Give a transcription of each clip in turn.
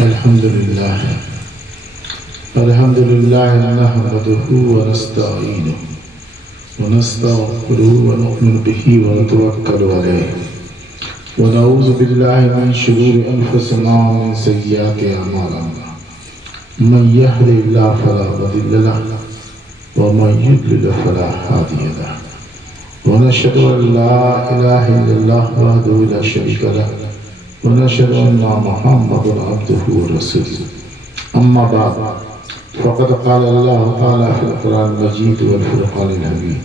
الحمد لله نحمده ونستعينه ونستغفره ونؤمن به ونتوكل عليه ونعوذ بالله من شرور أنفسنا ومن سيئات أعمالنا من يهد الله فلا مضل له ومن يضلل فلا هادي له ونشهد أن لا إله إلا الله وحده لا شريك له ونشهد أن محمدا عبده ورسوله أما بعد فقد قال الله تعالى في القرآن المجيد والفرقان الحميد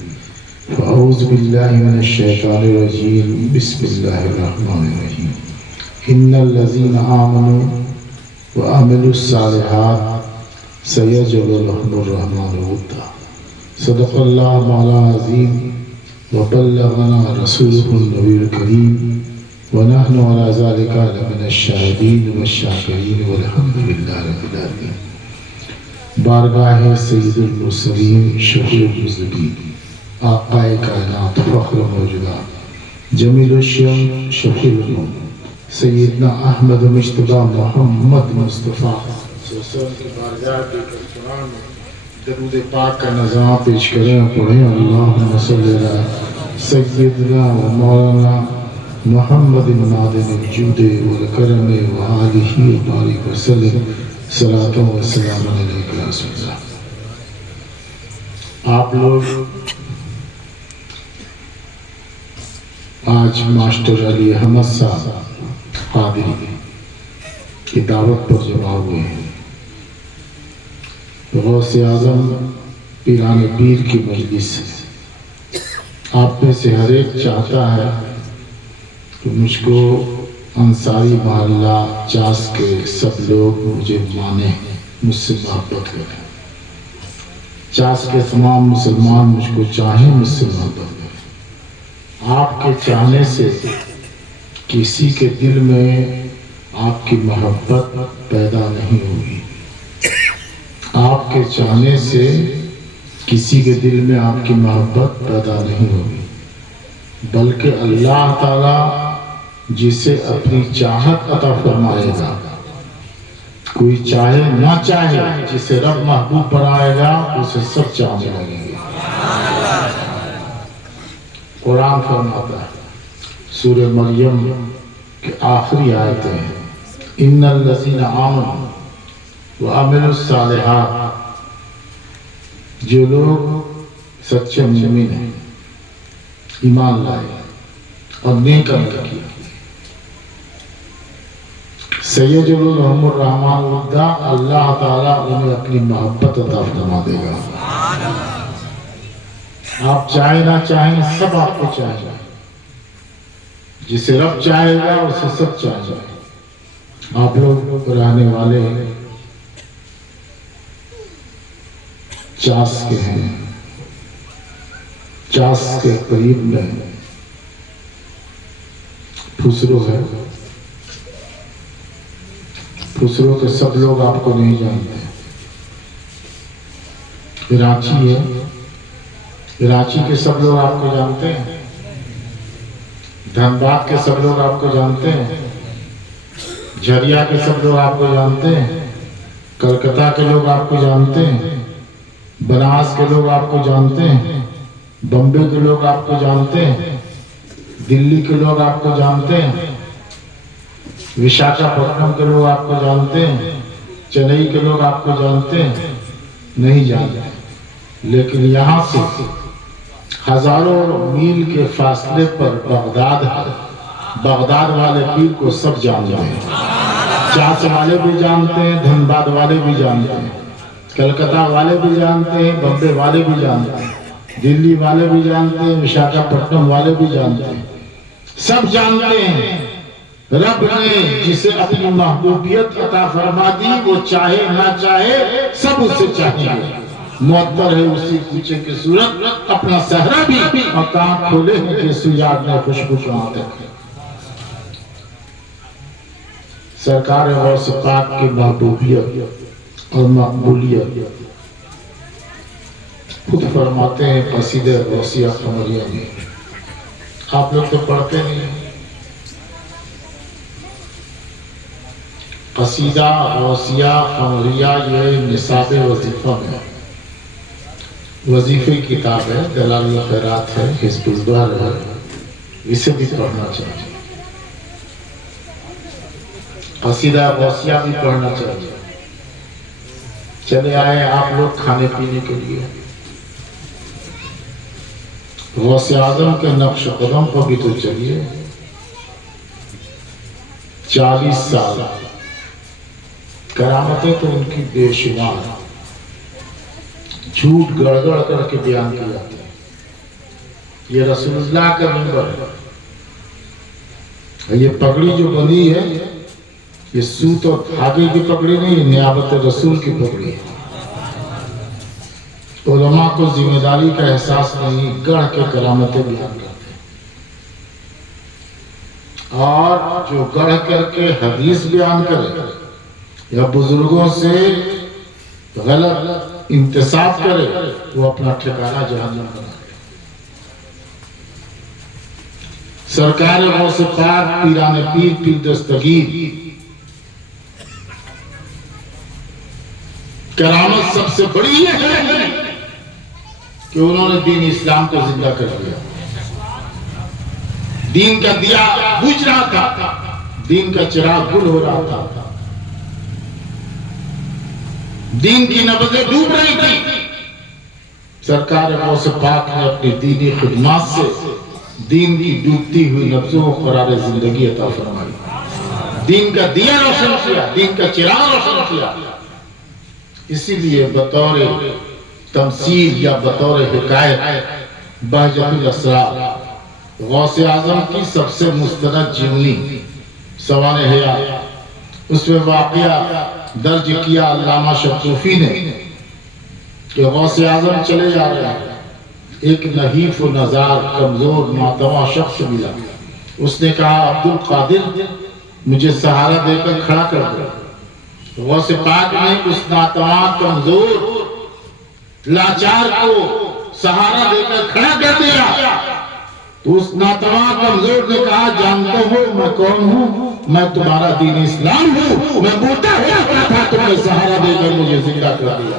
فأعوذ بالله من الشيطان الرجيم بسم الله الرحمن الرحيم إن الذين آمنوا وعملوا الصالحات سيجعل لهم الرحمن ودا صدق الله مولانا العظيم وبلغنا رسوله النبي الكريم ونحن على ذلك لمن الشاهدين والشاكرين والحمد لله رب العالمين بارگاہ سید المرسلین شفیع المذنبین آقا کائنات فخر موجودات جمیل الشیم شفیع الامم سیدنا احمد مجتبی محمد مصطفیٰ کی بارگاہ کے قرآن میں درود پاک کا نظام پیش کریں پڑھیں اللہم صلی علی سیدنا و مولانا محمد معدن الجود والکرم وآلہ وبارک وسلم صلاۃ و سلام علیک یا رسول اللہ۔ آپ لوگ آج ماسٹر علی احمد صاحب قادری کی دعوت پر جمع ہوئے ہیں۔ غوث اعظم پیران پیر کی مجلس ہے۔ آپ میں سے ہر ایک چاہتا ہے کہ مجھ کو انصاری محلہ چاس کے سب لوگ مجھے مانیں، مجھ سے محبت کریں، چاس کے تمام مسلمان مجھ کو چاہیں، مجھ سے محبت کریں۔ آپ کے چاہنے سے کسی کے دل میں آپ کی محبت پیدا نہیں ہوگی، آپ کے چاہنے سے کسی کے دل میں آپ کی محبت پیدا نہیں ہوگی، بلکہ اللہ تعالیٰ جسے اپنی چاہت عطا فرمائے گا، کوئی چاہے نہ چاہے، جسے رب محبوب بنائے گا اسے سب چاہنے لگیں گے۔ قرآن فرماتا ہے سورہ مریم کے آخری آیتیں ہیں ان الذین آمنوا وعملوا الصالحات، جو لوگ سچے مومن ہیں، ایمان لائے اور نیک عمل کیا، سیجعل لهم الرحمن ودا، اللہ تعالیٰ انہیں اپنی محبت عطا فرما دے گا۔ آپ چاہیں نہ چاہیں سب آپ کو چاہیں گا، جسے رب چاہے گا اسے سب چاہیں گا۔ آپ لوگ رہنے والے چاس کے ہیں، چاس کے قریب میں پھسرو ہے، خسرو کے سب لوگ آپ کو نہیں جانتے۔ رانچی ہے، رانچی کے سب لوگ آپ کو جانتے ہیں، دھنباد کے سب لوگ آپ کو جانتے ہیں، جھریا کے سب لوگ آپ کو جانتے ہیں، کلکتہ کے لوگ آپ کو جانتے ہیں، بنارس کے لوگ آپ کو جانتے ہیں، بمبے کے لوگ آپ کو جانتے ہیں، دلی کے لوگ آپ کو جانتے ہیں، وشاکھاپٹنم کے لوگ آپ کو جانتے ہیں، چنئی کے لوگ آپ کو جانتے ہیں، نہیں جانتے، لیکن یہاں سے ہزاروں میل کے فاصلے پر بغداد ہے، بغداد والے پیر کو سب جانتے ہیں، چاس والے بھی جانتے ہیں، دھنباد والے بھی جانتے ہیں، کلکتہ والے بھی جانتے ہیں، بمبے والے بھی جانتے ہیں، دلی والے بھی جانتے ہیں، وشاکھاپٹنم والے بھی جانتے ہیں، سب جانتے ہیں رب نے جسے اپنی محبوبیت عطا فرما دی، وہ چاہے نہ چاہے سب اسے چاہیے۔ معطر ہے اسی کوچے کی صورت، اپنا صحرا بھی اور کان کھولے ہیں کہ سیاد میں خوشبو کہاں تک ہے۔ سرکار غوث پاک کی محبوبیت اور مقبولیت خود فرماتے ہیں قصیدہ غوثیہ قمریہ میں، آپ لوگ تو پڑھتے نہیں ہیں، قصیدہ غوثیہ قمریہ یہ نصاب وظیفہ میں وظیفے کی کتاب ہے، دلائل الخیرات ہے، حزب البر ہے، اسے بھی پڑھنا چاہیے، قصیدہ غوثیہ بھی پڑھنا چاہیے۔ چلے آئے آپ لوگ کھانے پینے کے لیے، غوث اعظم کے نقش قدم پر بھی تو چلیے۔ 40 سال کرامتیں تو ان کی بے شمار، جھوٹ گڑ گڑ کر کے بیان کی جاتی ہے۔ یہ رسول اللہ کا منبر ہے، یہ پگڑی جو بندھی ہے یہ سوت اور دھاگے کی پگڑی نہیں، یہ نیابت رسول کی پگڑی ہے۔ علماء کو ذمہ داری کا احساس نہیں، گڑھ کے کرامتیں بیان کرتے ہیں، اور جو گڑھ کر کے حدیث بیان کرے یا بزرگوں سے غلط انتساب کرے وہ اپنا ٹھکانہ جہنم بنا لے۔ سرکار غوث پاک پیران پیر پیر دستگیر کرامت سب سے بڑی یہ ہے کہ انہوں نے دین اسلام کو زندہ کر دیا۔ دین کا دیا بجھ رہا تھا، دین کا چراغ گل ہو رہا تھا، دین کی نبضیں ڈوب رہی تھی۔ سرکار غوث پاک نے اپنی دینی خدمات سے دین کی ڈوبتی ہوئی نبضوں کو قرار زندگی عطا فرمائی، دین کا دیا روشن کیا، دین کا چراغ روشن کیا۔ اسی لیے بطور تمثیل یا بطور حکایت بہجت الاسرار غوث اعظم کی سب سے مستند جیونی سوانح حیات، اس میں واقعہ درج کیا علامہ شفوفی نے کہ غوث اعظم چلے جا رہے ہیں، ایک نحیف و نزار کمزور ناتواں شخص ملا، اس نے کہا عبد القادر مجھے سہارا دے کر کھڑا کر دو۔ غوث پاک نے اس ناتواں کمزور لاچار کو سہارا دے کر کھڑا کر دیا۔ تو اس ناتواں کمزور نے کہا جانتے ہو میں کون ہوں؟ میں تمہارا دین اسلام ہوں، میں بوٹا ہوا تھا تمہیں سہارا دے کر مجھے زندہ کر دیا۔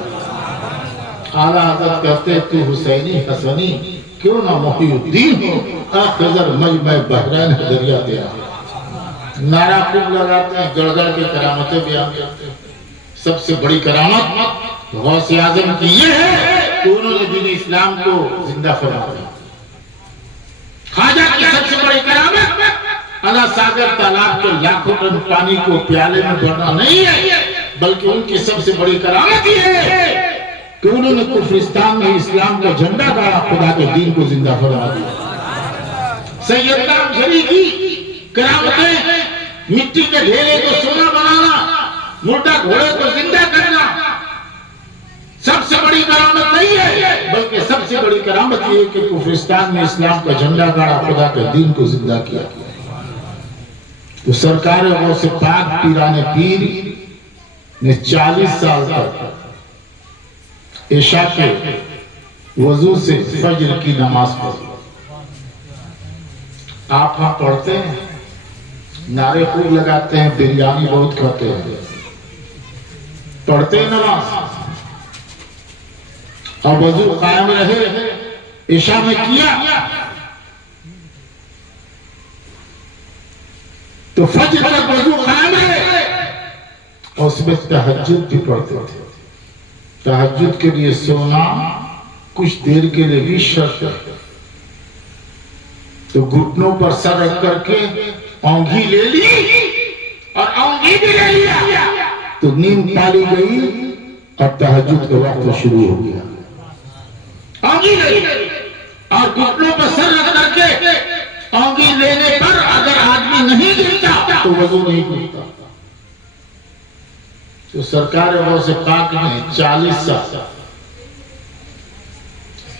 اعلیٰ حضرت کہتے تو حسینی حسنی کیوں نہ محی الدین ہو، خضر مجمع بحرین ہے دریا تیرا۔ نعرہ خوب لگاتے ہیں، گڑ گڑ کے کرامتیں بیان کرتے ہیں۔ سب سے بڑی کرامت غوث اعظم کی یہ ہے کہ انہوں نے دین اسلام کو زندہ فرما دیا۔ خواجہ کی سب سے بڑی کرامت انا ساگر تالاب کے لاکھوں ٹن پانی کو پیالے میں بھرنا نہیں ہے، بلکہ ان کی سب سے بڑی کرامت یہ ہے کہ انہوں نے کفرستان میں اسلام کا جھنڈا گاڑا، خدا کے دین کو زندہ فرما دیا۔ سید رام جھری کی کرامتیں مٹی کے ڈھیرے کو سونا بنانا، مردہ گھوڑے کو زندہ کرنا سب سے بڑی کرامت نہیں ہے، بلکہ سب سے بڑی کرامت یہ ہے کہ کفرستان میں اسلام کا جھنڈا گاڑا، خدا کے دین کو زندہ کیا۔ تو سرکار غوث پاک پیران پیر نے 40 سال تک عشاء کے وضو سے فجر کی نماز پڑھی۔ آپ ہاں پڑھتے ہیں، نعرے خوب لگاتے ہیں، بریانی بہت کھاتے ہیں، پڑھتے ہیں نماز اور وضو قائم رہے، عشاء میں کیا تو فجر تک وضو قائم رہے، اور اس میں تہجد بھی پڑھتے تھے۔ تہجد کے لیے سونا کچھ دیر کے لیے بھی شرط ہے، تو گھٹنوں پر سر رکھ کر کے اونگھی لے لی اور اونگھی بھی لے لیا تو نیند پالی گئی اور تہجد کا وقت شروع ہو گیا۔ اونگھی لے لی اور گھٹنوں پر سر رکھ کر کے اونگھی لینے پر اگر آدمی نہیں گرتا تو وضو نہیں ٹوٹتا۔ تو سرکار غوث پاک نے 40 سال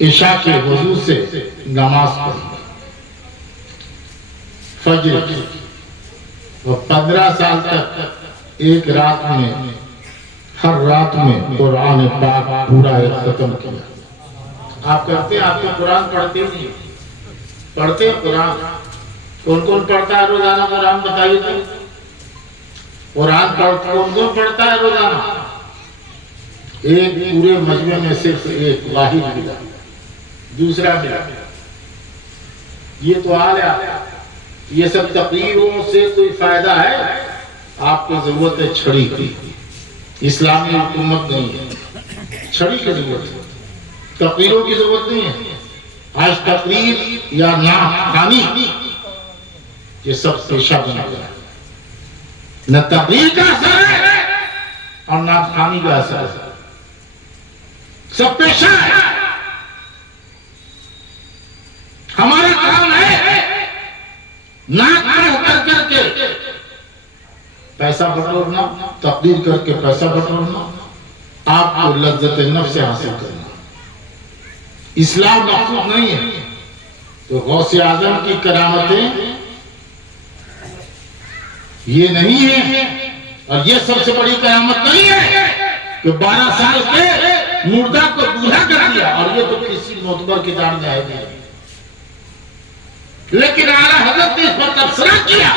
عشاء کے وضو سے نماز پڑھی، فجر کی، وہ 15 سال تک ایک رات میں ہر رات میں قرآن پاک پورا ختم کیا۔ آپ کرتے ہیں، آپ تو قرآن پڑھتے نہیں، پڑھتے ہیں قرآن؟ کون کون پڑھتا ہے روزانہ قرآن بتائیے تو؟ قرآن کون کون پڑھتا ہے روزانہ؟ ایک پورے مجمع میں صرف ایک واحد ملا، دوسرا ملا۔ یہ تو حال ہے۔ یہ سب تقریروں سے کوئی فائدہ ہے؟ آپ کو ضرورت ہے چھڑی کی۔ اسلامی حکومت نہیں ہے، چھڑی کی ضرورت ہے، تقریروں کی ضرورت نہیں ہے۔ آج تقریر یا نعت خوانی یہ سب پیشہ بنا گیا ہے۔ نہ تقریر کا اثر ہے اور نعت خوانی کا اثر ہے، سب پیشہ ہے۔ ہمارا کام ہے نعت پڑھ کر کے پیسہ بٹورنا، تقریر کر کے پیسہ بٹورنا، آپ کو لذت نفس سے حاصل کرنا۔ اسلام مقصود نہیں ہے۔ تو غوث اعظم کی کرامتیں یہ نہیں ہے، اور یہ سب سے بڑی کرامت نہیں ہے کہ 12 سال کے مردہ کو بوڑھا کر دیا، اور یہ تو کسی معتبر کتاب میں ہے۔ لیکن اعلیٰ حضرت نے اس پر تبصرہ کیا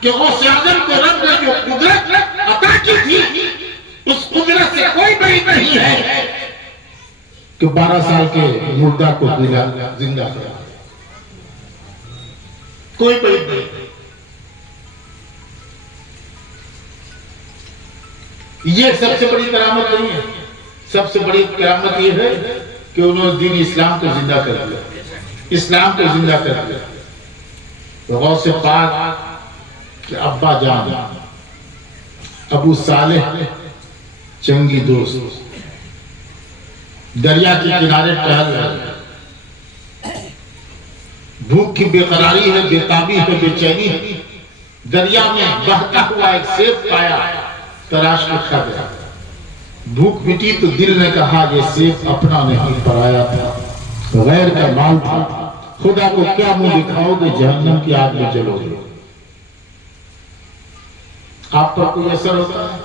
کہ غوث اعظم کو رب نے جو قدرت عطا کی تھی، اس قدرت سے کوئی بعید نہیں ہے کہ 12 سال کے مردہ کو زندہ کیا، کوئی بعید نہیں۔ یہ سب سے بڑی کرامت نہیں ہے۔ سب سے بڑی کرامت یہ ہے کہ انہوں نے دین اسلام کو زندہ کر دیا، اسلام کو زندہ کر دیا۔ تو غوث پاک کہ ابا جان ابو صالح چنگی دوست دریا کے کنارے ٹہل رہے، بھوک کی بے قراری ہے، بے تابی ہے، بے چینی ہے۔ دریا میں بہتا ہوا ایک سیب پایا، تراش کے کھا گیا۔ بھوک مٹی تو دل نے کہا یہ سیب اپنا نہیں پرایا تھا، غیر کا مال تھا، خدا کو کیا منہ دکھاؤ گے، جہنم کی آگ میں جلو گے۔ آپ پر کوئی اثر ہوتا ہے؟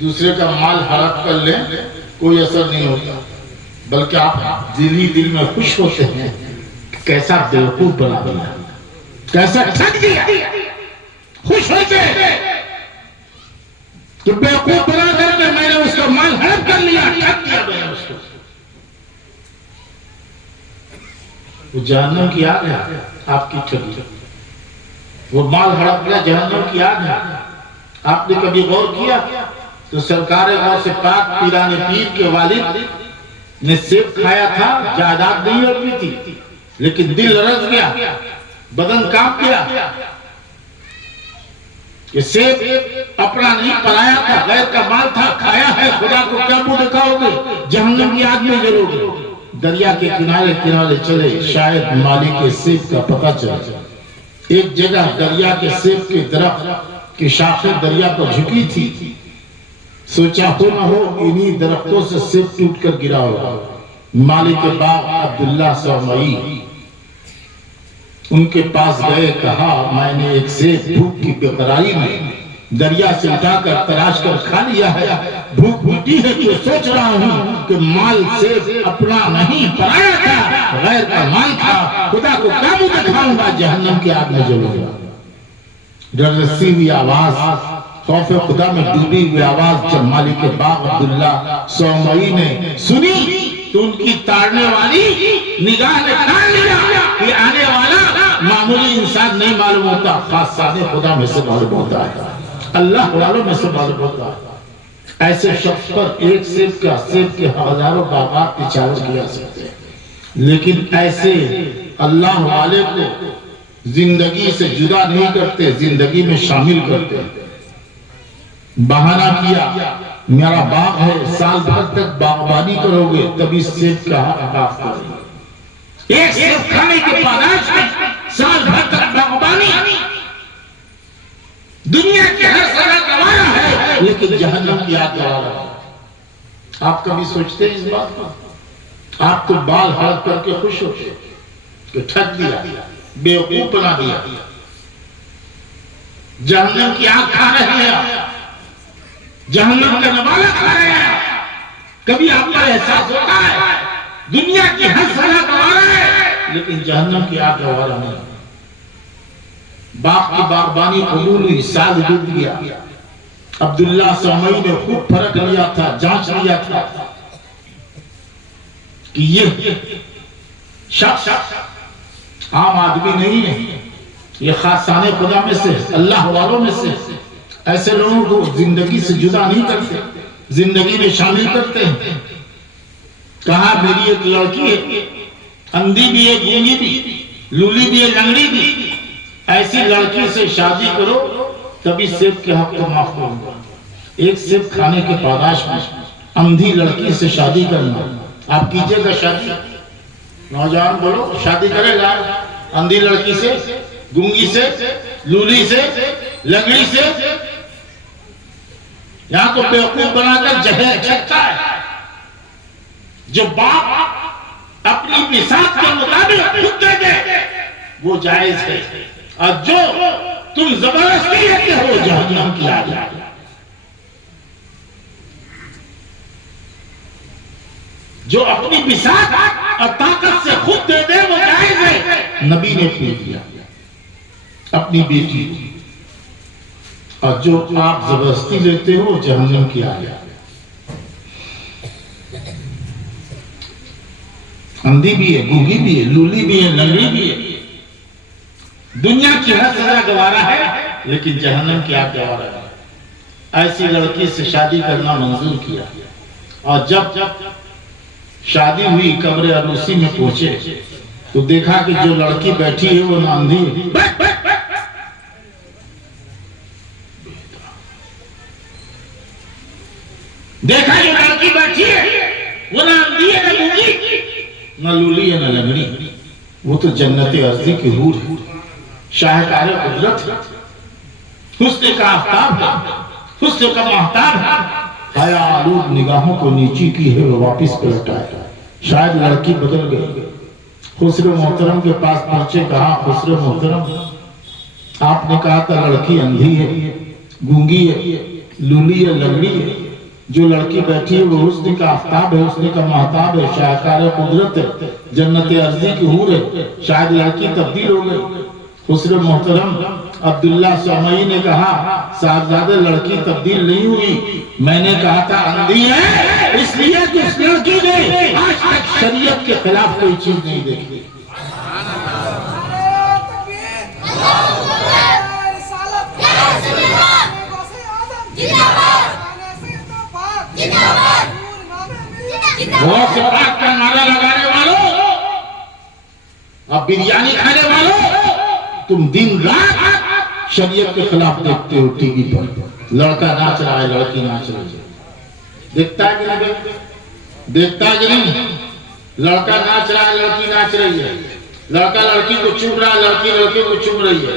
دوسرے کا مال ہڑپ کر لیں کوئی اثر نہیں ہوتا، بلکہ آپ دل میں خوش ہوتے ہیں کیسا بیوقوف بنا دیا، کیسا ٹھگ دیا، خوش ہوتے ہیں کہ بیوقوف بنا کر کے میں نے اس کا مال ہڑپ کر لیا، ٹھگ دیا میں نے اس کو۔ وہ جہنم کی آگ ہے آپ کی ٹھگی، وہ مال ہڑپ لیا جہنم کی آگ ہے۔ آپ نے کبھی غور کیا تو سرکار غوث پاک پیران پیر کے والد نے سیب کھایا تھا، جائیداد نہیں اپنی تھی، لیکن دل لرز گیا، بدن کانپ گیا کہ سیب اپنا نہیں پرایا تھا، غیر کا مال تھا، کھایا ہے، خدا کو کیا منہ دکھاؤ گے، جہنم کی آگ میں جلو گے۔ دریا کے کنارے کنارے چلے، شاید مالک کے سیب کا پتہ چلا۔ ایک جگہ دریا کے سیب کے درخت کی شاخیں دریا پر جھکی تھی، سوچا ہو نہ ہو انہی درختوں سے سیب ٹوٹ کر گرا ہوگا۔ مالک باغ عبداللہ سومئی ان کے پاس گئے، کہا میں نے ایک سیب بھوک کی بے قراری میں دریا سے اٹھا کر تراش کر کھا لیا ہے، بھوک مٹی ہے تو سوچ رہا ہوں کہ مال سیب اپنا نہیں پرایا تھا، غیر کا مال تھا، خدا کو کیا منہ دکھاؤں گا، جہنم کی آگ میں جلوں گا۔ رسی ہوئی آواز، خوف خدا میں ڈوبی ہوئی آواز جب مالک باغ عبداللہ سومئی نے سنی تو ان کی تارنے والی نگاہ نے کھا لیا کہ آنے والا معمولی انسان نہیں معلوم ہوتا، خاص خدا میں سے معلوم ہوتا ہے، اللہ والوں میں سے معلوم ہوتا ہے۔ ایسے شخص پر ایک سیب کے ہزاروں باغات نچھاور کیا سکتے ہیں، لیکن ایسے اللہ والے کو زندگی سے جدا نہیں کرتے، زندگی میں شامل کرتے۔ بہانہ کیا میرا باغ ہے، سال بھر تک باغبانی کرو گے تبھی سیب کا حق کرو گے۔ ایک سیب کھانے کے پاداش میں سال بھر تک باغبانی، دنیا کے ہر سارا گوارا ہے لیکن جہنم کی آگ گوارا ہے۔ آپ کبھی سوچتے ہیں اس بات کو؟ آپ تو بال ہڑپ کر کے خوش ہوتے کہ ٹھگ دیا، بیوقوف بنا دیا، جہنم کی آگ کھا رہے ہیں، جہنم کا نوالا کھا رہے ہیں۔ کبھی آپ کا احساس ہوتا ہے دنیا کی ہر سارا گوارا ہے لیکن جہنم کی آگ گوارا نہیں۔ باغ کی باغبانی قبول ہوئی، سال گزر گیا، عبداللہ سمعی نے خوب پرکھ لیا تھا، جانچ لیا تھا کہ یہ شخص عام آدمی نہیں ہے، یہ خاصان خدا میں سے، اللہ والوں میں سے، ایسے لوگوں کو زندگی سے جدا نہیں کرتے، زندگی میں شامل کرتے ہیں۔ کہا میری ایک لڑکی ہے، اندھی بھی ہے، گونگی بھی، لولی بھی ہے، لنگڑی بھی، ایسی لڑکی سے شادی کرو تبھی سیب کے حق کو معاف کروں گا۔ ایک سیب کھانے کے پاداش میں اندھی لڑکی سے شادی کرنا، آپ کیجئے گا شادی؟ نوجوان بولو، شادی کرے گا اندھی لڑکی سے، گونگی سے، لولی سے، لنگڑی سے؟ یہاں تو بیوقوف بنا کر جہل چھکتا ہے۔ جو باپ اپنی بساط کے مطابق خود دے دے وہ جائز ہے، اور جو تم زبردستی لیتے ہو جہنم کی آگ ہے۔ جو اپنی بساط اور طاقت سے خود دے دے وہ جائز ہے۔ نبی نے پھیر دیا اپنی بیٹی، اور جو آپ زبردستی لیتے ہو جہنم کی آگ ہے۔ اندھی بھی ہے، گونگی بھی ہے، لولی بھی ہے، لنگڑی بھی ہے، دنیا کی ہر سزا گوارا ہے، لیکن جہنم کی آگ گوارا ہے۔ ایسی لڑکی سے شادی کرنا منظور کیا، اور جب شادی ہوئی قبر عروسی میں پہنچے تو دیکھا کہ جو لڑکی بیٹھی ہے وہ نہ اندھی ہے، دیکھا جو لڑکی بیٹھی ہے وہ نہ اندھی ہے، نہ گونگی، نہ لولی ہے، نہ لنگڑی، وہ تو جنت ارضی کی حور ہے، شاہکار قدرت ہے، حسن کا آفتاب ہے، حسن کا مہتاب ہے، حیا آلود نگاہوں کو نیچی کی ہے وہ واپس پلٹا ہے۔ شاید لڑکی بدل گئی، خسرو محترم کے پاس پہنچے، کہا خسرو محترم آپ نے کہا تھا لڑکی اندھی ہے، گونگی ہے، لولی ہے، لنگڑی ہے، جو لڑکی بیٹھی ہے وہ حسن کا آفتاب ہے، حسن کا مہتاب ہے، شاہکار قدرت ہے، جنت ارضی کی حور ہے، شاید لڑکی تبدیل ہو گئی۔ خسرو محترم عبداللہ سمعی نے کہا صاحبزادہ لڑکی تبدیل نہیں ہوئی، میں نے کہا تھا اندھی ہے، اس لیے کہ اس لڑکی نے آج تک شریعت کے خلاف کوئی چیز نہیں دیکھی۔ غوث پاک کا نعرہ لگانے والوں اور بریانی کھانے والوں، تم دن رات شریعت کے خلاف دیکھتے ہو ٹی وی پر، لڑکا ناچ رہا ہے، لڑکی ناچ رہی ہے، دیکھتا ہے کہ نہیں؟ دیکھتا ہے کہ نہیں؟ لڑکا ناچ رہا ہے، لڑکی ناچ رہی ہے، لڑکا لڑکی کو چوم رہا ہے، لڑکی لڑکے کو چوم رہی ہے،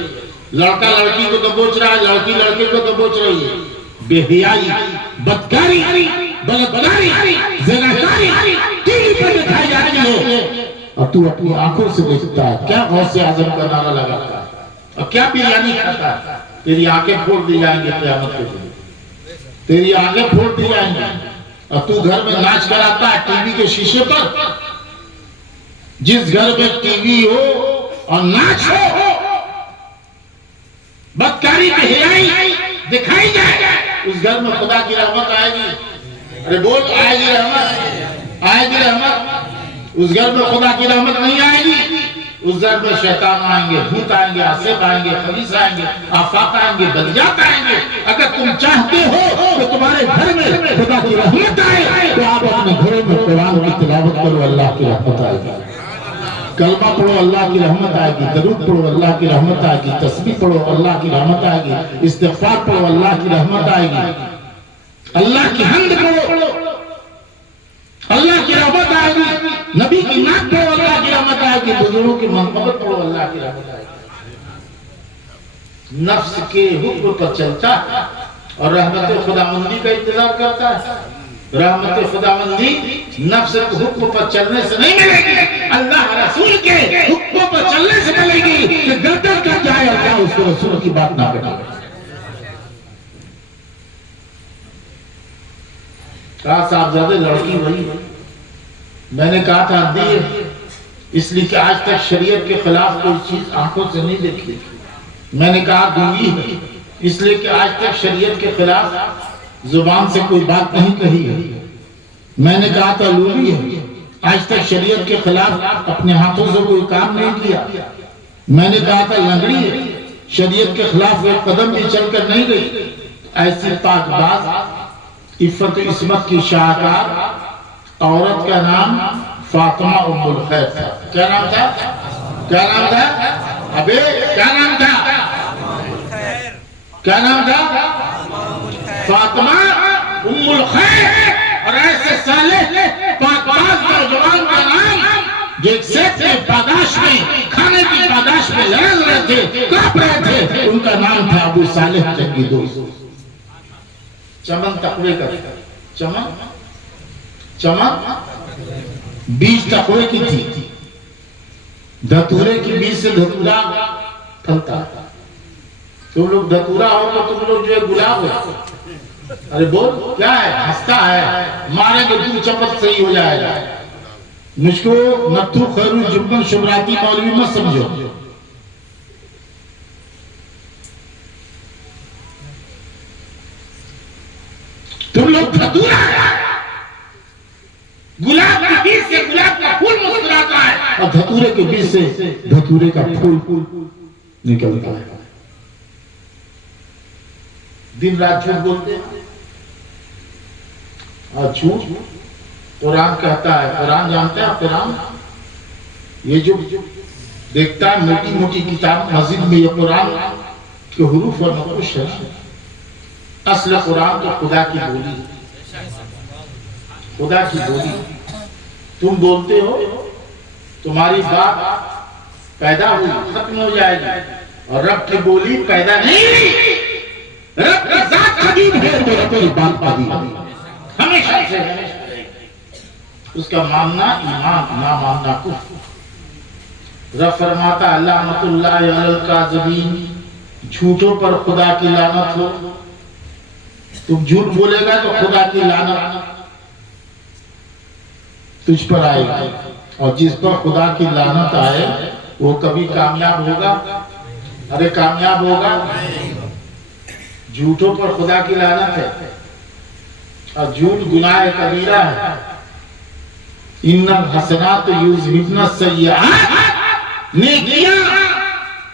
لڑکا لڑکی کو دبوچ رہا ہے، لڑکی لڑکے کو دبوچ رہی ہے۔ بے حیائی، بدکاری، بلدکاری، زناکاری ٹی وی پر دکھائی جاتی ہے، اور تو اپنی آنکھوں سے دیکھتا ہے۔ کیا غوث اعظم کا نعرہ لگاتا ہے اور کیا بریانی کھاتا ہے؟ تیری آنکھیں پھوڑ دی جائیں گے قیامت کے دن، تیری آنکھیں پھوڑ دی جائیں گے، اور تو گھر میں ناچ کر آتا ہے ٹی وی کے شیشے پر۔ جس گھر میں ٹی وی ہو اور ناچ ہو، بدکاری بے حیائی دکھائی جائے، اس گھر میں خدا کی رحمت آئے گی۔ ارے بول، آئے گی رحمت، آئے گی رحمت؟ اس گھر میں خدا کی رحمت نہیں آئے گی، اس گھر میں شیطان آئیں گے، بھوت آئیں گے، عصیب آئیں گے، خبیث آئیں گے، آفاق آئیں گے، بدیات آئیں گے۔ اگر تم چاہتے ہو کہ تمہارے گھر میں خدا کی رحمت آئے تو آپ اپنے گھروں میں قرآن کی تلاوت کرو، اللہ کی رحمت آئے گی، کلمہ پڑھو اللہ کی رحمت آئے گی، درود پڑھو اللہ کی رحمت آئے گی، تسبیح پڑھو اللہ کی رحمت آئے گی، استغفار پڑھو اللہ کی رحمت آئے گی، اللہ کی حمد پڑھو اللہ کی رحمت آئے گی، نبی کی نعت پڑھو اللہ کی رحمت آئے گی، بزرگوں کی منقبت پڑھو اللہ کی رحمت آئے گی۔ نفس کے حکم پر چلتا ہے اور رحمت خداوندی کا انتظار کرتا ہے۔ رحمت خداوندی نفس کے حکم پر چلنے سے نہیں ملے گی، اللہ رسول کے حکم پر چلنے سے ملے گی کہ گردن کر جائے اور کیا اس کو رسول کی بات نہ کرے۔ کہا صاحبزادے لڑکی وہی، میں نے کہا تھا اندھی ہے، اس لیے کہ آج تک شریعت کے خلاف کوئی چیز آنکھوں سے نہیں دیکھی۔ میں نے کہا گونگی ہے، اس لیے کہ آج تک شریعت کے خلاف زبان سے کوئی بات نہیں کہی ہے. میں نے کہا تھا لولی ہے، آج تک شریعت کے خلاف اپنے ہاتھوں سے کوئی کام نہیں کیا. میں نے کہا تھا لنگڑی ہے، شریعت کے خلاف ایک قدم بھی چل کر نہیں گئی. ایسی پاک باز عفت و عصمت کی شاہکار عورت کا نام فاطمہ ام الخیر تھا. کیا نام تھا؟ کیا نام تھا؟ ابے کیا نام تھا؟ کیا نام تھا؟ فاطمہ ام الخیر. اور ایسے صالح پاک باز نوجوان کا نام جو ایک صحت کی پاداش میں، کھانے کی پاداش میں لڑز رہے تھے، کاپ رہے تھے، ان کا نام تھا ابو صالح جنگی دوست. چمن تقوی کا چمن بیج تقوی کی تھی. دھتورے کی بیج سے دھتورا پھلتا. تم لوگ دھتورا ہو تو تم لوگ جو ہے گلاب ہو. ارے بول کیا ہے؟ ہستا ہے. مارے گے تم چپت صحیح ہو جائے گا. مجھ کو نتھو خیر الجبن شمراتی مولوی مت سمجھو. تم لوگ دھتورا گلاب کے بیج سے گلاب کا پھول مسکراتا ہے، اور دھتورے کے بیج سے دھتورے کا پھول نکلتا ہے. دن رات جھوٹ بولتے ہیں. اور جھوٹ قرآن کہتا ہے. قرآن جانتے ہیں؟ قرآن یہ جو دیکھتا ہے موٹی موٹی کتاب مسجد میں، یہ قرآن کے حروف اور نقوش ہے. اصل قرآن تو خدا کی بولی، خدا کی بولی. تم بولتے ہو، تمہاری بات پیدا ہوئی ختم ہو جائے گی، اور رب کی بولی پیدا نہیں. رب کی ذات قدیم ہے تو رب کی بات قدیم ہے. ہمیشہ سے اس کا ماننا ایمان، نہ ماننا کفر. رب فرماتا لعنت اللہ علی الکاذبین، جھوٹوں پر خدا کی لعنت ہو. تم جھوٹ بولے گا تو خدا کی لعنت تجھ پر آئے گی. اور جس پر خدا کی لعنت آئے وہ کبھی کامیاب ہوگا؟ ارے کامیاب ہوگا؟ جھوٹوں پر خدا کی لعنت ہے. اور جھوٹ گناہ کبیرہ ہے. ان الحسنات یذہبن السیئات، نیکیاں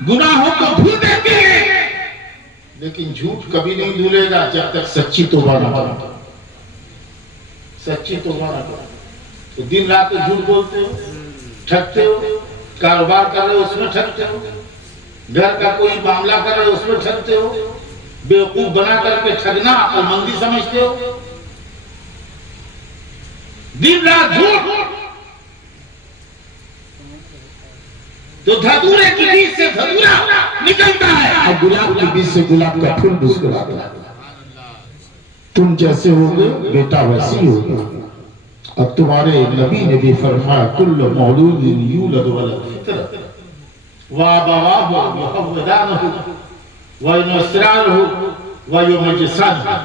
گناہوں کو دھل دیتی ہیں، لیکن جھوٹ کبھی نہیں دھلے گا جب تک سچی توبہ نہ کرو. سچی توبہ نہ کرو. تو دن رات جھوٹ بولتے ہو، ٹھگتے ہو. کاروبار کر رہے ہو اس میں ٹھگتے ہو، گھر کا کوئی معاملہ کر رہے ہو اس میں ٹھگتے ہو. بیوقوف بنا کر کے ٹھگنا عقل مندی سمجھتے ہو. دن رات جھوٹ. تو دھتورے کی بیج سے دھتورا نکلتا ہے، اور گلاب کی بیج سے گلاب کا پھول مسکراتا ہے. تم جیسے ہوگے بیٹا ویسی ہوگا. اور تمہارے نبی نے بھی فرمایا کل مولود یولد علی الفطرۃ وابواہ یحودانہ وینصرانہ ویمجسانہ.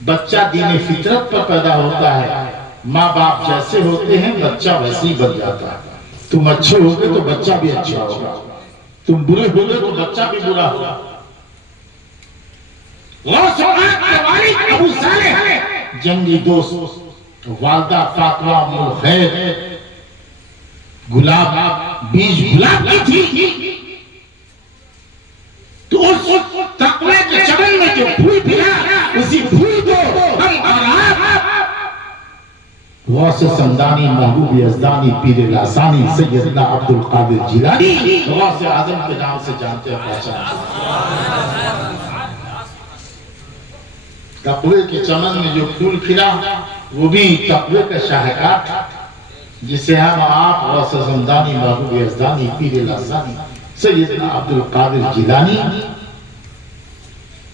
بچہ دین فطرت پر پیدا ہوتا ہے. ماں باپ جیسے ہوتے ہیں بچہ ویسے ہی بن جاتا ہے. تم اچھے ہوگے تو بچہ بھی اچھا ہوگا، تم برے ہوگے تو بچہ بھی برا ہوگا. غوث پاک کے والد ابو صالح جنگی دوست، والدہ فاطمہ ام الخیر گلاب بیج گلاب کی تھی. تو اس تقوی کے چمن میں جو پھول پھلا، اسی پھول کو ہم اور آپ غوث سمدانی محبوب یزدانی پیر لاسانی سیدنا عبد القادر جیلانی غوث اعظم کے نام سے جانتے ہیں، پہچانتے ہیں. تقوی کے چمن میں جو پھول کھلا وہ بھی تقوی کا شاہکار تھا، جسے ہم آپ غوث سمدانی محبوب یزدانی پیر لاسانی سیدنا عبد القادر جیلانی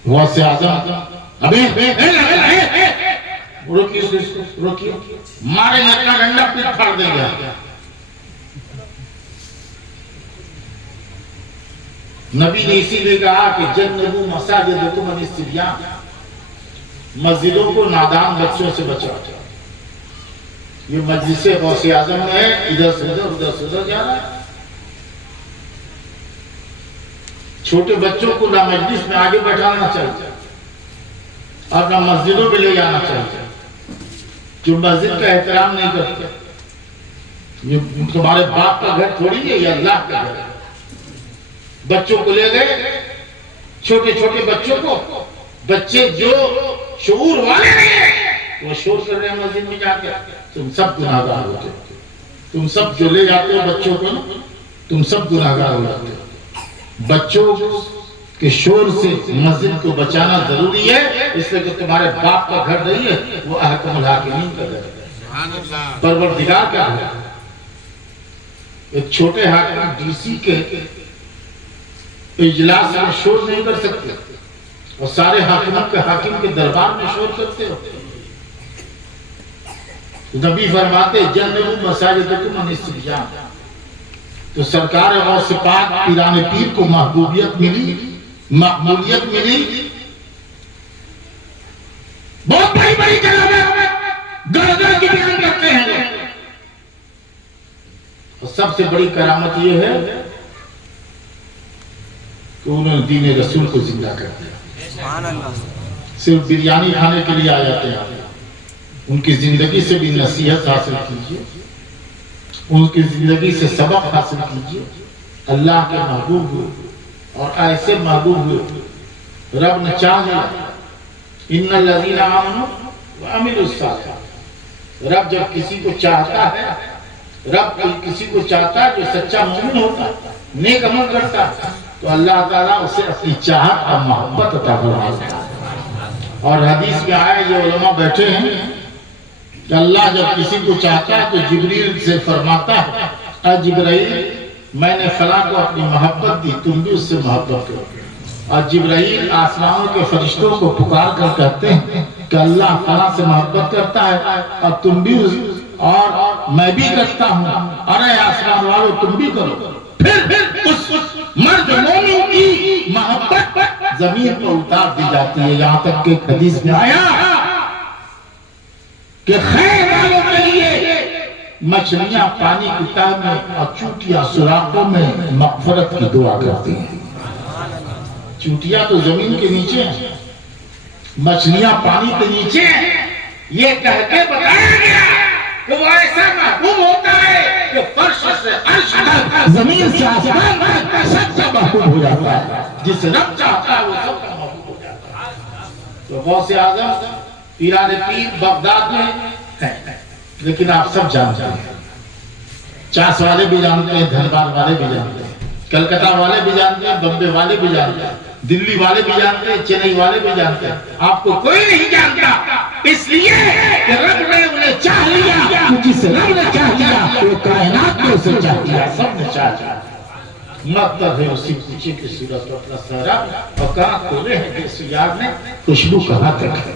غوث اعظم. ابھی روکیے مارے لڑکا ڈنڈا پیٹ پھاڑ دے گا. نبی نے اسی لیے کہا کہ جنبوا مساجدکم عن الصبیان، مسجدوں کو نادان بچوں سے بچاؤ. یہ مجلس غوث اعظم ہے، ادھر سے ادھر ادھر سے ادھر جا رہا ہے. چھوٹے بچوں کو نہ مجلس میں آگے بیٹھانا چاہیے اور نہ مسجدوں میں لے جانا چاہیے. جو مسجد کا احترام نہیں کرتے، یہ تمہارے باپ کا گھر تھوڑی ہے، یہ اللہ کا گھر ہے. بچوں کو لے گئے، چھوٹے چھوٹے بچوں کو، بچے جو شعور والے نہیں وہ شور کر رہے ہیں مسجد میں جا کے. تم سب گناہگار ہوتے ہو. تم سب جو لے جاتے ہو بچوں کو، تم سب گناہگار ہو جاتے ہو. بچوں کے شور سے مسجد کو بچانا ضروری ہے، اس لیے کہ تمہارے باپ کا گھر نہیں ہے، وہ احکم الحاکمین کا گھر ہے، پروردگار کا گھر ہے. ایک چھوٹے حاکم ڈی سی کے اجلاس میں شور نہیں کر سکتے اور سارے حاکم کے دربار میں شور کرتے ہو. نبی فرماتے جنبوا مساجدکم عن الصبیان. تو سرکار غوث پاک پیران پیر کو محبوبیت ملی، مقبولیت ملی. بہت بڑی بڑی جگہ میں گردن کی بیان کرتے ہیں. اور سب سے بڑی کرامت یہ ہے کہ انہوں نے دین رسول کو زندہ کر دیا. صرف بریانی کھانے کے لیے آ جاتے ہیں. ان کی زندگی سے بھی نصیحت حاصل کیجئے، ان کی زندگی سے سبق حاصل کیجئے. اللہ کے محبوب ہوئے اور ایسے محبوب ہوئے رب نے چاہ دیا. ان الذین آمنوا وعملوا الصالحات. رب جب کسی کو چاہتا ہے، رب کسی کو چاہتا ہے جو سچا مومن ہوتا ہے، نیک عمل کرتا ہے، تو اللہ تعالیٰ اسے اپنی چاہت اور محبت عطا فرماتا ہے. اور حدیث میں آیا، یہ علماء بیٹھے ہیں کہ اللہ جب کسی کو چاہتا ہے تو جبریل سے فرماتا ہے، اے جبرائیل میں نے فلاں کو اپنی محبت دی، تم بھی اس سے محبت کرو. اور جبرائیل آسمانوں کے فرشتوں کو پکار کر کہتے ہیں کہ اللہ فلاں سے محبت کرتا ہے اور تم بھی، اور میں بھی کرتا ہوں، ارے آسمان والوں تم بھی کرو. پھر اس مرد مومن کی محبت زمین پر اتار دی جاتی ہے. یہاں تک کہ حدیث میں آیا کہ خیر والوں کے لیے مچھلیاں پانی کی تہ میں اور چونٹیاں سوراخوں میں مغفرت کی دعا کرتی ہیں. چونٹیاں تو زمین کے نیچے ہیں، مچھلیاں پانی کے نیچے ہیں. یہ کہہ کے بتایا گیا کہ وہ ایسا محبوب ہوتا ہے کہ فرش سے عرش تک، زمین سے آسمان تک سب کا محبوب ہو جاتا ہے. جس رب چاہتا ہے وہ سب کا محبوب ہو جاتا ہے. تو غوث اعظم پیران پیر بغداد میں ہیں، لیکن آپ سب جانتے ہیں. چاس والے بھی جانتے ہیں، دھنباد والے بھی جانتے ہیں، کلکتہ والے بھی جانتے ہیں، بمبے والے بھی جانتے ہیں، دلی والے بھی جانتے ہیں، چنئی والے بھی جانتے ہیں. آپ کو کوئی نہیں جانتا، اس لیے کہ رب نے انہیں چاہ لیا. جس رب نے چاہ لیا وہ کائنات کو اسے چاہ لیا، سب نے چاہ لیا. مطلب ہے اسی پوچھے کی صورت اپنا سہرا اور کہاں کھولے ہیں کہ اس یار نے خوشبو کہاں تک ہے.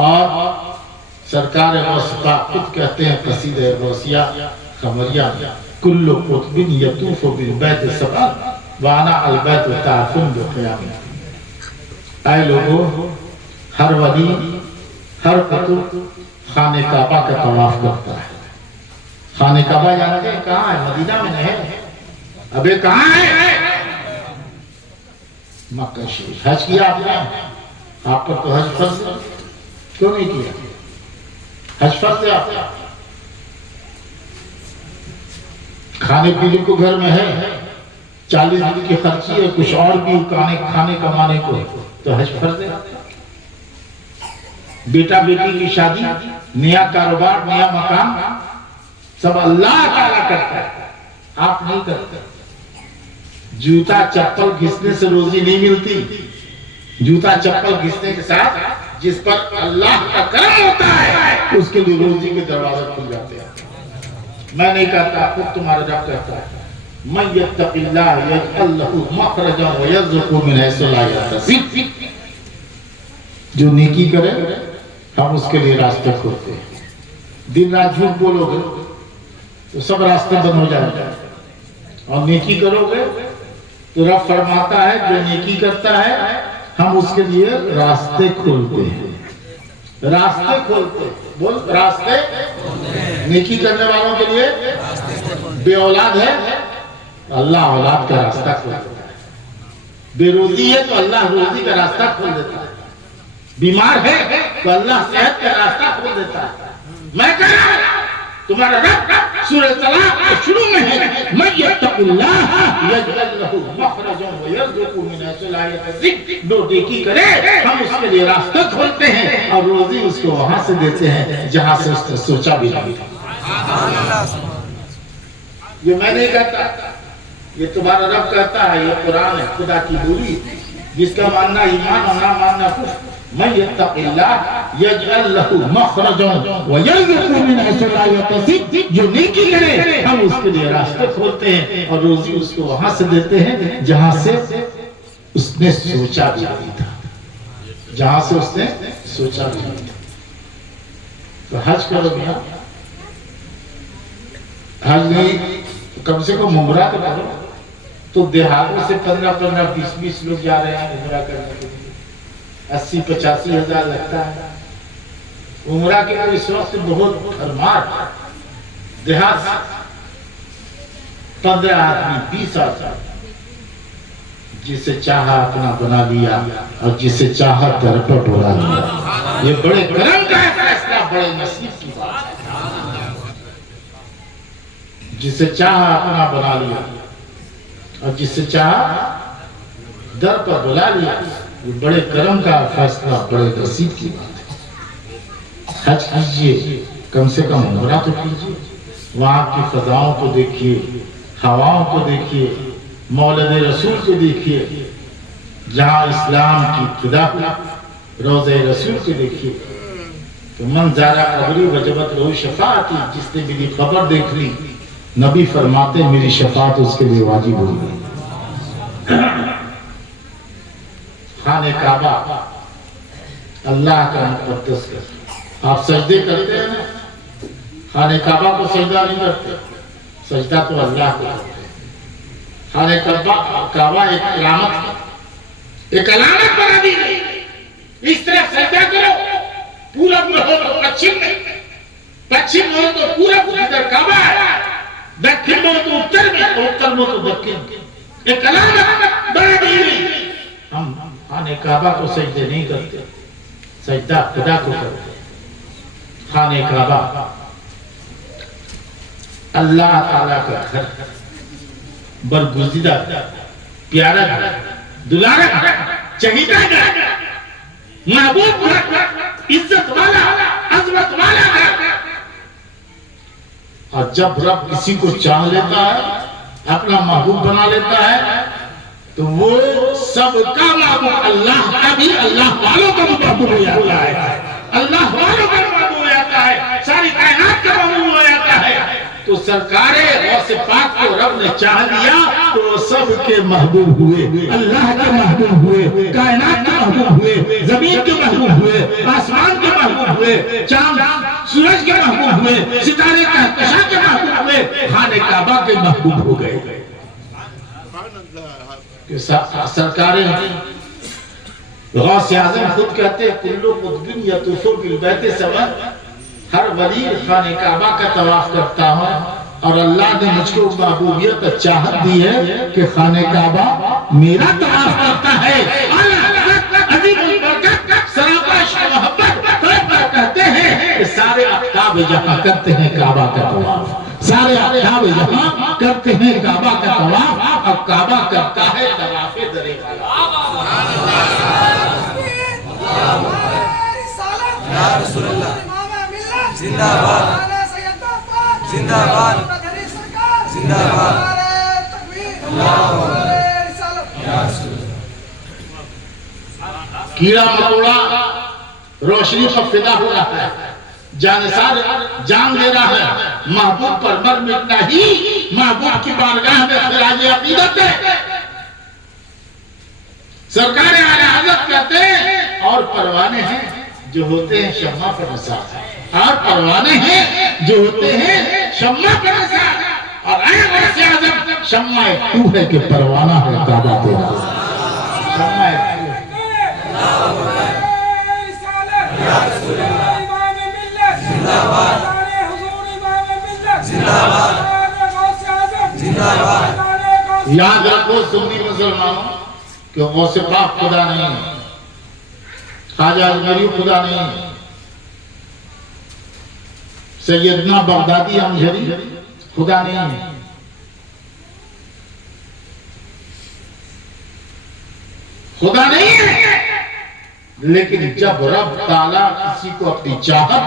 اور سرکار غوث پاک خود کہتے ہیں قصیدہ غوثیہ قمریہ، کل قطب یطوف بالبیت سبع وانا البیت تعفن بقیام. اے لوگوں، ہر ولی، ہر قطب خانہ کعبہ کا طواف کرتا ہے. خانہ کعبہ جانتے ہیں کہاں ہے؟ مدینہ میں نہیں ہے. ابے کہاں ہے؟ مکہ شریف. حج کیا آپ نے؟ آپ پر تو حج فرض ہے، کیوں نہیں کیا؟ حج فرض ہے. آپ کھانے پینے کو گھر میں ہے، 40 دن کی خرچی ہے، کچھ اور بھی کھانے کمانے کو، تو حج فرض ہے. بیٹا بیٹی کی شادی، نیا کاروبار، نیا مکان، سب اللہ تعالیٰ کرتا ہے، آپ نہیں کرتے. جوتا چپل گھسنے سے روزی نہیں ملتی. جوتا چپل گھسنے کے ساتھ جس پر اللہ کا کرم ہوتا ہے اس کے لیے روزی کے دروازے کھل جاتے ہیں. میں نہیں کہتا، خود تمہارا رب کہتا ہے، من یتق اللہ یجعل لہ مخرجا ویرزقہ من حیث لا یحتسب. جو نیکی کرے ہم اس کے لیے راستے کھولتے ہیں. دن رات جھوٹ بولو گے تو سب راستے بند ہو جائیں گے، اور نیکی کرو گے تو رب فرماتا ہے جو نیکی کرتا ہے ہم اس کے لیے راستے کھولتے ہیں. راستے کھولتے ہیں. بول راستے. نیکی کرنے والوں کے لیے بے اولاد ہے اللہ اولاد کا راستہ کھول دیتا ہے. بے روزی ہے تو اللہ روزی کا راستہ کھول دیتا ہے. بیمار ہے تو اللہ صحت کا راستہ کھول دیتا ہے. میں کہہ رہا ہوں تمہارا رب سورہ طلاق کے شروع میں ہے من یتق اللہ یجعل لہ مخرجا ویرزقہ من حیث لا یحتسب. جو نیکی کرے ہم اس کے لیے راستہ کھولتے ہیں اور روزی اس کو وہاں سے دیتے ہیں جہاں سے اس نے سوچا بھی نہیں. یہ میں نہیں کہتا، یہ تمہارا رب کہتا ہے. یہ قرآن ہے، خدا کی بولی جس کا ماننا ایمان اور نہ ماننا کفر. من یتق اللہ یجعل لہ مخرجا ویرزقہ من حیث لا یحتسب. جو نیکی کرے ہم اس کے لیے راستے کھولتے ہیں اور روزی اس کو وہاں سے دیتے ہیں جہاں سے اس نے سوچا بھی نہیں تھا. جہاں سے اس نے سوچا بھی نہیں تھا. تو حج کرو گے، حج نہیں کم سے کم عمرہ تو کرو. تو دیہاتوں سے 15 20 لوگ جا رہے ہیں عمرہ کرنے کے لیے. 80-85 ہزار لگتا ہے عمرہ کے لیے. اس وقت بہت بھرمار دیہات 15 آدمی 20 آدمی جسے چاہا اپنا بنا لیا اور جسے چاہا در پر ڈولا لیا. یہ بڑے کرم کا ہے فیصلہ، بڑے نصیب کی بات ہے. جسے چاہا اپنا بنا لیا اور جسے چاہا در پر بلا لیا. یہ بڑے کرم کا فیصلہ، بڑے نصیب کی بات ہے. حج کیجئے، کم سے کم عمرہ تو کیجئے. وہاں کی فضاؤں کو دیکھیے، ہواؤں کو دیکھیے، مولد رسول کو دیکھیے جہاں اسلام کی ابتدا ہوئی. روضہ رسول کو دیکھیے. تو من زارا قبری وجبت لہ شفاعتی. جس نے میری قبر دیکھ لی نبی فرماتے میری شفاعت اس کے لیے واجب ہو گئی. خانہ کعبہ اللہ کا مقدس ہے. آپ سجدے کرتے ہیں نا، خانہ کعبہ کو سجدہ نہیں کرتے، سجدہ تو اللہ کو کرتے ہیں. خانہ کعبہ ایک علامت ہے، ایک علامت بنا دی گئی. اس طرح سجدہ کرو. پورب میں ہو تو پچھم میں، پچھم میں ہو تو پورب ادھر کعبہ ہے، دکھن میں ہو تو اتر میں، اتر میں ہو تو دکھن. ایک علامت بنا دی گئی. ہم خانہ کعبہ کو سجدے نہیں کرتے، سجدہ خدا کو کرتے. خانہ کعبہ اللہ تعالیٰ کا گھر، برگزیدہ پیارا گھر، دلارا چہیتا گھر، محبوب گھر، عزت والا عظمت والا گھر. اور جب رب کسی کو چاہ لیتا ہے، اپنا محبوب بنا لیتا ہے، تو وہ سب کا محبوب، اللہ کا بھی اللہ والوں کا محبوب ہو جاتا ہے. اللہ والوں کا محبوب ہو جاتا ہے، ساری کائنات کا محبوب ہو جاتا ہے. تو سرکار غوث پاک کو رب نے چاہ لیا تو وہ سب کے محبوب ہوئے. اللہ کے محبوب ہوئے، کائنات کے محبوب ہوئے، زمین کے محبوب ہوئے، آسمان کے محبوب ہوئے، چاند سورج کے محبوب ہوئے، ستارے کہکشاں کے محبوب ہوئے، خانہ کعبہ کے محبوب ہو گئے. سرکار غوث اعظم خود کہتے ہیں کلو قطب یطوف بالبیت سوا. ہر ولی خانہ کعبہ کا طواف کرتا ہوں اور اللہ نے مجھ کو محبوبیت چاہت دی ہے کہ خانہ کعبہ میرا طواف کرتا ہے. عظیم البرکت سراپا عشق محبت کہتے ہیں کہ سارے اقطاب جہاں کرتے ہیں کعبہ کا طواف، سارے اقطاب جہاں کرتے ہیں کعبہ کا طواف، اور کعبہ کرتا ہے طواف درے والا. یا رسول اللہ زندہ باد، زندہ باد، زندہ باد. کیڑا مکوڑا روشنی پر فدا ہو رہا ہے، جانسار جان دے رہا ہے. محبوب پر مر مٹنا ہی محبوب کی بارگاہ میں خراج عقیدت ہے. سرکار اعلی حضرت کہتے ہیں اور پروانے ہیں جو ہوتے ہیں شمع پر نثار، اور پروانے ہیں جو ہوتے ہیں شمع پر نثار. اور اے غوث اعظم شمع تو ہے کہ پروانہ ہے کعبہ تیرا. شمع یا رسول اللہ امام ملت زندہ باد، حضور امام ملت زندہ باد، غوث اعظم زندہ باد. یاد رکھو سنی مسلمانوں کہ غوث پاک خدا نہیں ہے، خواجہ اجمیری خدا نہیں ہے، سیدنا بغدادی امجری خدا نہیں ہے، خدا نہیں ہے۔ لیکن جب رب تعالیٰ کسی کو اپنی چاہت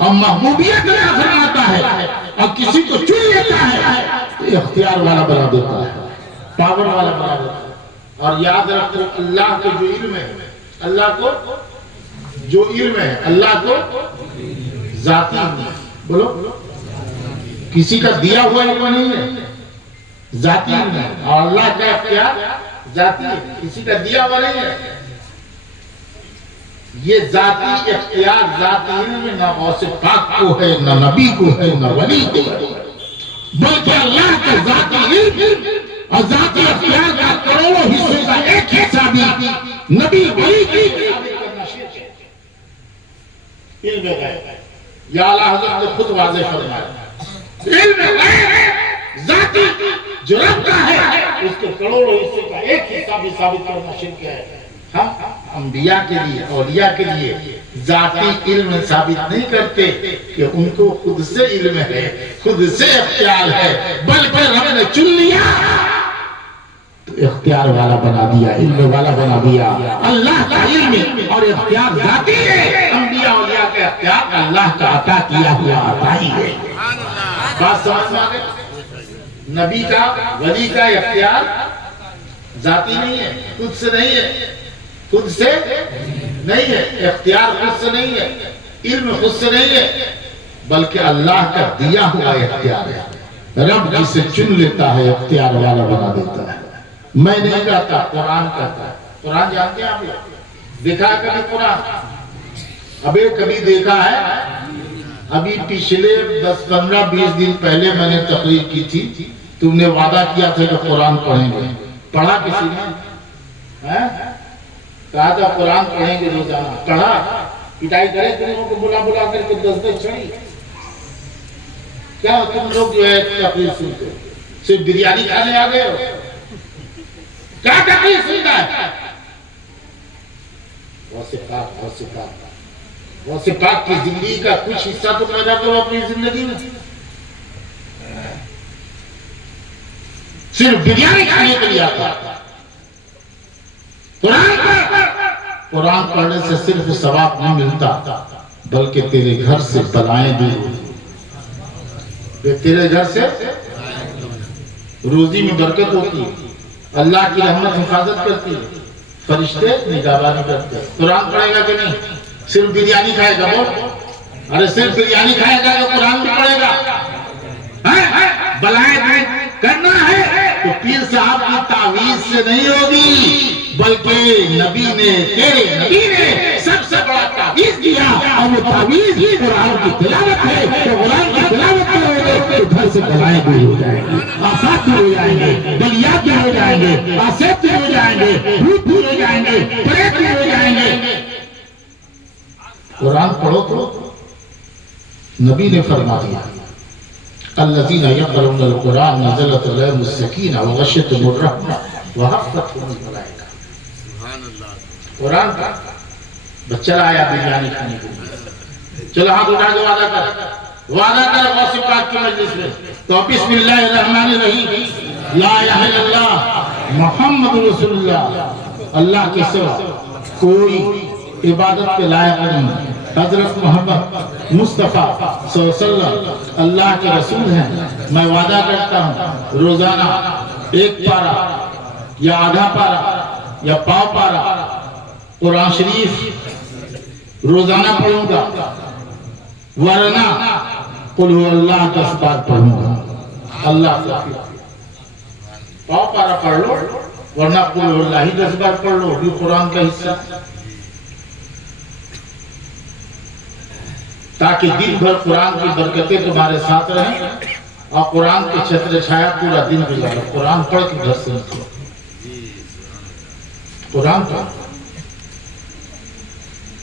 اور محبوبیت میں فرماتا ہے اور کسی کو چن لیتا ہے تو اختیار والا بنا دیتا ہے، پاور والا بنا دیتا ہے۔ اور یاد رکھو اللہ کو جو علم ہے، اللہ کو جو علم ہے، اللہ کو ذاتی علم ہے، بولو کسی کا دیا ہوا علم نہیں ہے، ذاتی علم ہے، اور اللہ کا اختیار ذاتی ہے، کسی کا دیا ہوا نہیں ہے۔ یہ ذاتی اختیار ذاتی علم نہ غوث پاک کو ہے، نہ نبی کو ہے، نہ ولی کو ہے، بلکہ اللہ کا ذاتی علم اور ذاتی اختیار کا کروڑوں حصے کا ایک حصہ بھی نبی ولی کی علم غیب، یا اعلیٰ حضرت نے خود واضح فرمایا علم غیب ذاتی جو رب کا ہے اس کے کروڑوں حصے کا ایک حصہ بھی ثابت کرنا شرک ہے۔ ہم انبیاء کے لیے، اولیاء کے لیے ذاتی علم ثابت نہیں کرتے کہ ان کو خود سے علم ہے، خود سے اختیار ہے، بلکہ رب نے چن لیا تو اختیار والا بنا دیا، علم والا بنا دیا۔ اللہ کا علم اور اختیار ذاتی ہے، انبیاء اولیاء کا اختیار اللہ کا عطا کیا ہوا عطا ہی ہے۔ بات سمجھ میں آ گئی؟ نبی کا ولی کا اختیار ذاتی نہیں ہے، خود سے نہیں ہے، خود سے نہیں ہے، اختیار خود سے نہیں ہے، علم خود سے نہیں ہے، بلکہ اللہ کا دیا ہوا اختیار ہے۔ رب جسے چن لیتا ہے اختیار والا بنا دیتا ہے۔ میں نہیں کہتا، قرآن کہتا ہے۔ قرآن جانتے ہیں آپ لوگ؟ دیکھا کبھی قرآن؟ ابھی کبھی دیکھا ہے؟ ابھی پچھلے 10-15-20 دن پہلے میں نے تقریر کی تھی، تم نے وعدہ کیا تھا کہ قرآن پڑھیں گے، پڑھا کسی نے؟ کہا تھا قرآن پڑھیں گے روزانہ، پڑھا؟ پٹائی کرے تم لوگوں کو بلا بلا کر کے 10 چڑھی؟ کیا تم لوگ جو ہے تقریر سنتے ہو؟ صرف بریانی کھانے آ گئے ہو؟ کیا تقریر سنتا ہے؟ غوث پاک، غوث پاک، غوث پاک کی زندگی کا کچھ حصہ تو پیدا کرو اپنی زندگی میں۔ صرف بریانی کھانے کے لیے آتا ہے۔ قرآن پڑھنے سے صرف ثواب نہیں ملتا، بلکہ تیرے گھر سے بلائیں دور ہوتی، تیرے گھر سے روزی میں برکت ہوتی، اللہ کی رحمت حفاظت کرتی، فرشتے نگہبانی کرتے۔ قرآن پڑھے گا کہ نہیں؟ صرف بریانی کھائے گا؟ بول، ارے صرف بریانی کھائے گا تو قرآن بھی پڑھے گا؟ بلائیں کرنا ہے تو پیر صاحب کی تعویذ سے نہیں ہوگی، بلکہ نبی نے، تیرے نبی نے سب سے بڑا تعویذ دیا، اور وہ تعویذ قرآن کی تلاوت ہے۔ تو قرآن کی تلاوت کرو گے تو گھر سے بلائیں دور ہو جائیں گے، آفات دور ہو جائیں گے، بلیات دور ہو جائیں گے، آصف دور ہو جائیں گے، بھوت دور ہو جائیں گے، پریت دور ہو جائیں گے۔ قرآن پڑھو تو نبی نے فرما دیا الذین یقرؤون القرآن نزلت علیہم السکینہ وغشیتہم الرحمہ وحفتہم الملائکہ۔ قرآن کا بچہ آیا بریانی کھانے کے لیے، چلو ہاتھ اٹھا کے وعدہ کر غوث پاک کی مجلس میں تو بسم اللہ الرحمن الرحیم، لا الہ الا اللہ محمد رسول اللہ، اللہ کے سوا کوئی عبادت کے لائق نہیں، حضرت محمد مصطفیٰ صلی اللہ علیہ وسلم اللہ کے رسول ہیں۔ میں وعدہ کرتا ہوں روزانہ 1 پارہ یا آدھا پارہ یا پاؤ پارہ قرآن شریف روزانہ پڑھوں گا، ورنہ قل هو اللہ 10 بار پڑھوں گا۔ اللہ کا پاؤ پارہ پڑھ لو، ورنہ قل هو اللہ ہی 10 بار پڑھ لو، بھی قرآن کا حصہ، تاکہ دن بھر قرآن کی برکتیں تمہارے ساتھ رہیں اور قرآن کے چھتر چھایا پورا دن گزارو۔ قرآن پڑھ کے گھر سے نکلو، قرآن پڑھ۔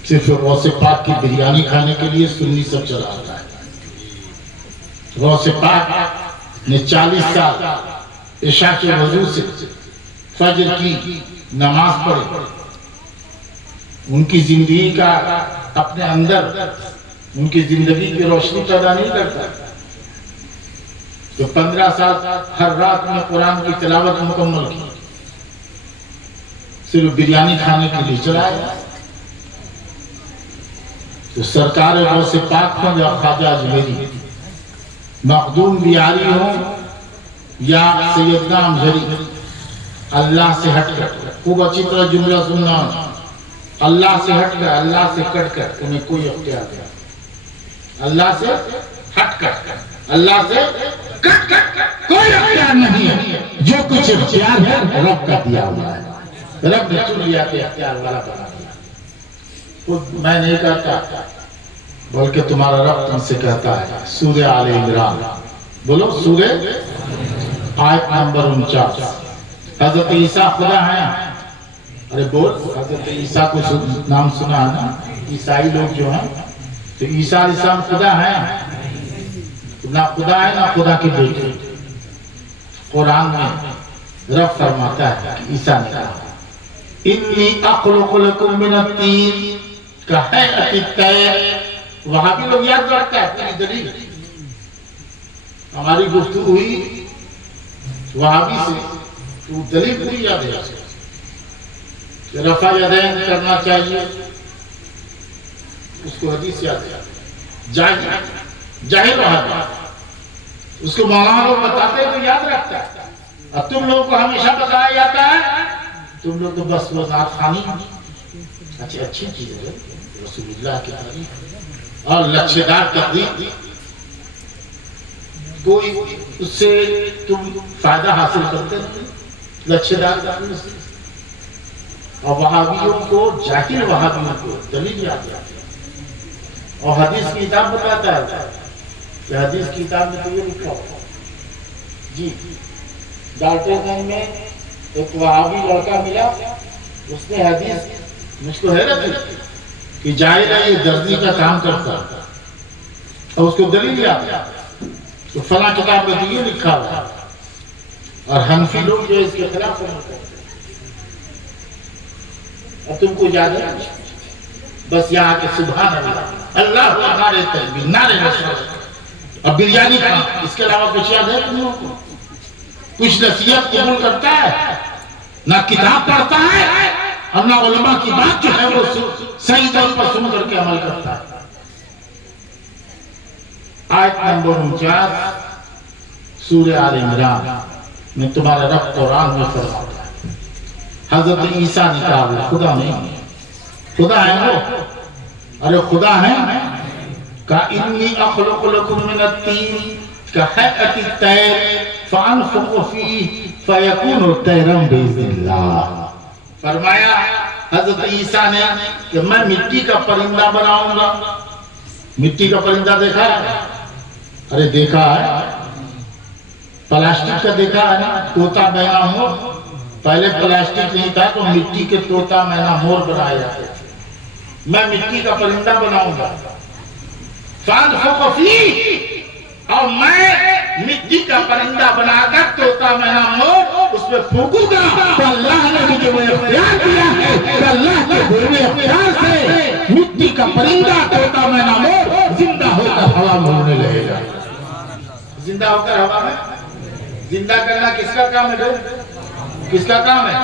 صرف غوث پاک کی بریانی کھانے کے لیے سنی سب چلا آتا ہے۔ غوث پاک نے 40 سال عشاء کے وضو سے فجر کی نماز پڑھے، ان کی زندگی کا اپنے اندر ان کی زندگی کی روشنی پیدا نہیں کرتا، تو 15 سال ہر رات میں قرآن کی تلاوت مکمل کی، صرف بریانی کھانے کے لیے چلایا، تو سرکار غوث پاک ہوں یا خواجہ اجمیری، مخدوم بیاری ہوں یا سیدنا امجری، اللہ سے ہٹ کر، خوب اچھی طرح جملہ سننا، اللہ سے ہٹ کر، اللہ سے کٹ کر تمہیں کوئی اختیار نہیں، اللہ سے ہٹ کر، اللہ سے کٹ کر کوئی اختیار نہیں ہے، جو کچھ اختیار ہے رب کا دیا ہوا ہے، رب نے چن لیا کہ اختیار والا بنا دیا، خود میں نہیں کہتا بلکہ تمہارا رب تم سے کہتا ہے، سورہ آل عمران، بولو سورہ آیت نمبر 49، حضرت عیسیٰ خدا ہے، ارے بول، حضرت عیسیٰ کو نام سنا ہے نا، عیسائی لوگ جو ہیں، تو عیسیٰ علیہ السلام خدا ہے، نہ خدا ہے نہ خدا کے بیٹے، قرآن میں رب فرماتا ہے کہ عیسیٰ نے کہا انی اخلق لکم من الطین کہیئۃ الطیر، وہاں بھی لوگ یاد رکھتا ہے پوری دلیل، ہماری گفتگو ہوئی وہابی سے تو دلیل پوری یاد ہے کہ رفع یدین کرنا چاہیے، اس کو حدیث یاد ہے، جاہل وہابی، اس کو مولانا لوگ بتاتے ہیں تو یاد رکھتا ہے، اور تم لوگ کو ہمیشہ بتایا جاتا ہے، تم لوگ تو بس وضاحت خانی، اچھی چیز ہے رسول اللہ کی تعریف اور لچھدار تقدیر، کوئی اس سے تم فائدہ حاصل کرتے نہیں، لچھدار تقدیر سے، اور وہابیوں کو، جاہل وہابیوں کو دلیل یاد ہے، اور حدیث کی کتاب بتاتا ہے کہ حدیث کی کتاب میں تو یہ لکھا ہوا جی، ڈالٹن گنج میں ایک وہابی لڑکا ملا، اس نے حدیث، مجھ کو حیرت ہے کہ جاہل ہے یہ درزی کا کام کرتا ہے، اور اس کو دلیل یاد ہے، تو فلاں کتاب میں تو یہ لکھا ہوا، اور حنفی لوگ جو اس کے خلاف عمل کرتے ہیں، اور تم کو یاد ہے بس یہاں کے سبحان اللہ، اللہ نعرے تکبیر، نعرے رسالت، اور بریانی کھانا، اس کے علاوہ کچھ یاد ہے تم لوگوں کو؟ کچھ نصیحت قبول کرتا ہے؟ نہ کتاب پڑھتا ہے، اور نہ علماء کی بات جو ہے وہ صحیح طور پر سن کر کے عمل کرتا ہے۔ آیت نمبر 49 سورہ آل عمران میں تمہارا رب قرآن میں فرماتا ہے، حضرت عیسیٰ نے کہا وہ خدا نہیں، خدا ہے وہ، ارے خدا ہے، کہا انی اخلق لکم من الطین کہیئۃ الطیر فانفخ فیہ فیکون طیرا باذن اللہ، فرمایا حضرت عیسیٰ نے کہ میں مٹی کا پرندہ بناؤں گا، مٹی کا پرندہ دیکھا ہے؟ ارے دیکھا ہے، پلاسٹک کا دیکھا ہے نا، طوطا مینا مور، پہلے پلاسٹک نہیں تھا تو مٹی کے طوطا مینا مور بنائے جاتے تھے، میں مٹی کا پرندہ بناؤں گا، فانفخ فیہ، اور میں مٹی کا پرندہ بنا کر طوطا مینا مور اس میں پھونکوں گا، تو اللہ نے مجھے وہ اختیار دیا ہے کہ اللہ کے دیے اختیار سے مٹی کا پرندہ طوطا مینا مور زندہ ہو کر ہوا میں اڑنے لگے گا، زندہ ہو کر ہوا میں، زندہ کرنا کس کا کام ہے؟ کس کا کام ہے؟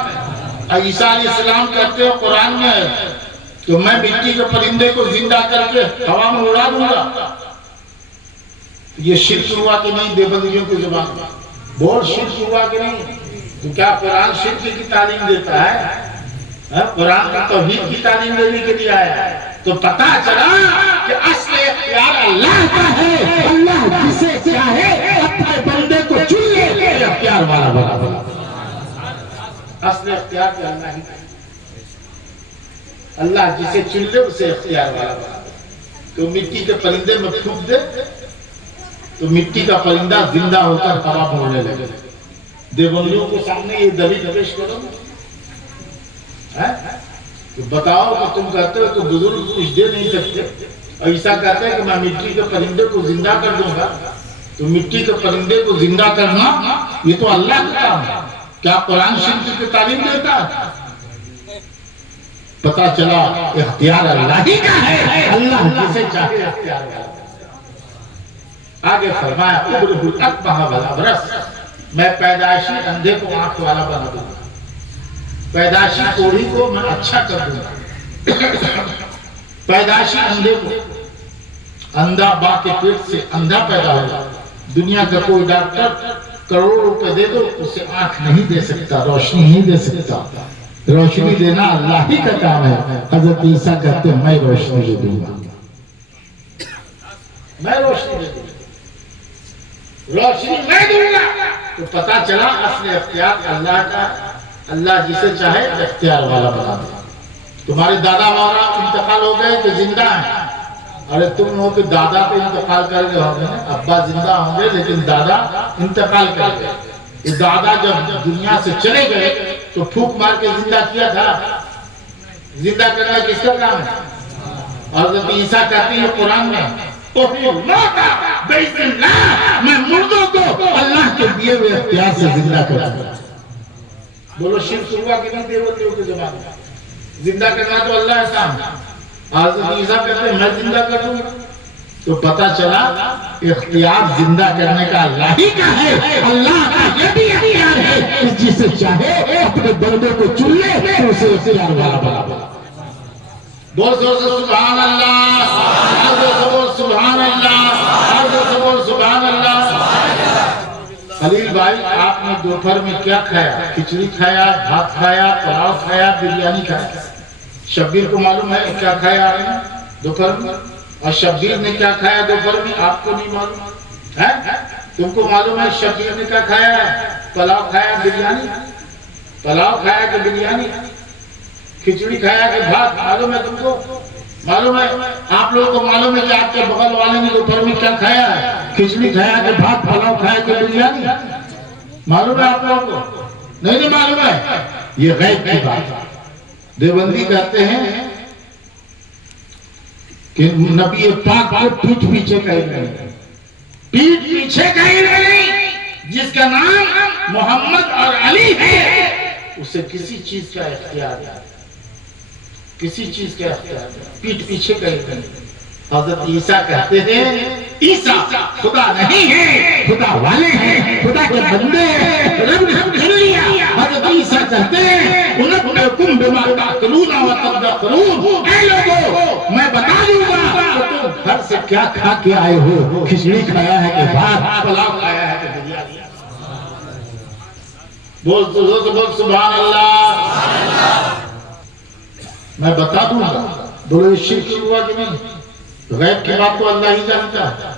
عیسیٰ علیہ السلام کہتے ہیں قرآن میں تو میں مٹی کے پرندے کو زندہ کر کے ہوا میں اڑا دوں گا، یہ شرک ہوا کہ نہیں؟ دیوبندیوں کی زبان میں بہت شرک ہوا کہ نہیں؟ تو کیا قرآن شرک کی تعلیم دیتا ہے؟ قرآن کا توحید کی تعلیم دینے کے لیے آیا ہے، تو پتہ چلا کہ اصل اختیار اللہ کا ہے، اللہ جسے چاہے اپنے بندے کو چن لے، اختیار والا بنا بنا، اصل اختیار کا اللہ ہی ہے، اللہ جسے چن لے اسے اختیار والا بنا، تو مٹی کے پرندے میں پھونک دے تو مٹی کا پرندہ زندہ ہو کر ہوا میں اڑنے لگے، دیوبندیوں کے سامنے یہ دلیل پیش کرو، تو بتاؤ کہ تم کہتے ہو کہ بزرگ کچھ دے نہیں سکتے، اور عیسیٰ کہتے ہیں کہ میں مٹی کے پرندے کو زندہ کر دوں گا، تو مٹی کے پرندے کو زندہ کرنا یہ تو اللہ کا کام ہے. کیا قرآن شریف کی تعلیم دیتا ہے؟ پتا چلا اختیار اللہ ہی کا ہے، اللہ جسے چاہے اختیار کرتا ہے. آگے فرمایا ابرہ الاکمہ والابرص، میں پیدائشی اندھے کو آنکھ والا بنا دوں گا، پیدائشی کوڑھی کو میں اچھا کر دوں گا. پیدائشی اندھے کو، اندھا باں کے پیٹ سے اندھا پیدا ہوگا. دنیا کا کوئی ڈاکٹر کروڑ روپے دے دو اسے آنکھ نہیں دے سکتا، روشنی نہیں دے سکتا. روشنی دینا اللہ ہی کا کام ہے. حضرت عیسیٰ کہتے ہیں میں روشنی دے دوں گا، میں روشنی دے دوں گا، روشنی میں دوں گا. تو پتا چلا اصل اختیار اللہ کا. اللہ جسے چاہے اختیار والا بنا دے. تمہارے دادا مورا انتقال ہو گئے کہ زندہ ہیں؟ ارے تم ہو کہ دادا پہ انتقال کر گئے ہوں گے، ابا زندہ ہوں گے لیکن دادا انتقال کر گئے. یہ دادا جب دنیا سے چلے گئے تو پھوک مار کے زندہ کیا تھا. زندہ کرنا کس کا کام ہے؟ حضرت عیسیٰ کہتے ہیں قرآن میں میں مردوں کو اللہ کے دیے ہوئے اختیار سے زندہ کرتا ہوں. بولو شرک ہوا کہ نہیں دیوتیوں کے زمانے میں؟ زندہ کرنا تو اللہ کا کام ہے. حضرت عیسیٰ کہتے ہیں میں زندہ کر دوں. تو پتا چلا اختیار زندہ کرنے کا اللہ ہی کا ہے. اللہ کا یہ بھی اختیار ہے جسے چاہے اپنے بندوں کو چن لے تو اسے اختیار والا بنا. بول زور سے سبحان اللہ، ہر زور سے بول سبحان اللہ، ہر زور سے بول سبحان اللہ. خلیل بھائی آپ نے دوپہر میں کیا کھایا؟ کھچڑی کھایا، بھات کھایا، پلاؤ کھایا، بریانی کھایا. شبیر کو معلوم ہے کیا کھایا آپ نے دوپہر میں؟ اور شبیر نے کیا کھایا دوپہر میں آپ کو نہیں معلوم ہے؟ تم کو معلوم ہے شبیر نے کیا کھایا ہے؟ پلاؤ کھایا، بریانی. پلاؤ کھایا کہ بریانی؟ کھچڑی کھایا کہ بھات؟ معلوم ہے تم کو؟ معلوم ہے آپ لوگوں کو؟ معلوم ہے کہ آپ کے بغل والے نے دوپہر میں کیا کھایا ہے؟ کھچڑی کھایا کہ بھات، پلاؤ کھایا کہ بریانی؟ معلوم ہے آپ لوگوں کو؟ نہیں معلوم ہے. یہ غیب کی بات ہے. دیوبندی کہتے ہیں کہ نبی پاک کو پیٹھ پیچھے کہیں نہیں، پیٹھ پیچھے کہیں نہیں. جس کا نام محمد اور علی ہے اسے کسی چیز کا اختیار ہے، کسی چیز کا اختیار ہے. پیٹھ پیچھے کہیں نہیں. حضرت عیسیٰ کہتے ہیں عیسیٰ خدا نہیں ہے، خدا والے ہیں، خدا کے بندے ہیں، رب نے ہم کر لیا. حضرت عیسیٰ کہتے ہیں انبئکم بما تاکلون وتدخرون، اے لوگوں میں بتا دوں گا کہ تم گھر سے کیا کھا کے آئے ہو. کھچڑی کھایا ہے کہ بھات، پلاؤ کھایا ہے کہ بریانی. بول سبحان اللہ. میں بتا دوں گا. بولے شرک ہوا کہ نہیں؟ غیب کی بات تو اللہ ہی جانتا ہے.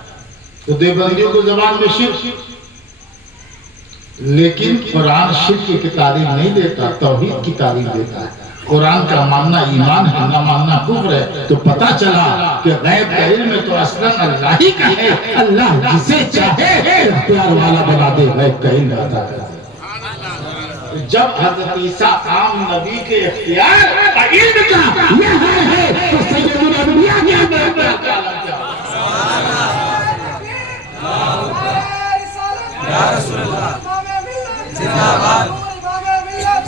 تو دیوبندیوں کو زبان میں شرک، لیکن قرآن شرک کی تعلیم نہیں دیتا، توحید کی تعلیم دیتا ہے. قرآن کا ماننا ایمان ہے، نہ ماننا کفر ہے. تو پتا چلا کہ غیب کا علم تو اصلا اللہ ہی کا ہے. اللہ جسے چاہے اختیار والا بنا دے، غیب کا علم عطا کر دے. جب حضرت عیسیٰ عام نبی کے اختیار اور علم کا یہ ہے تو سید الانبیاء کے اندر کیا لگ جائے. یا رسول اللہ زندہ باد،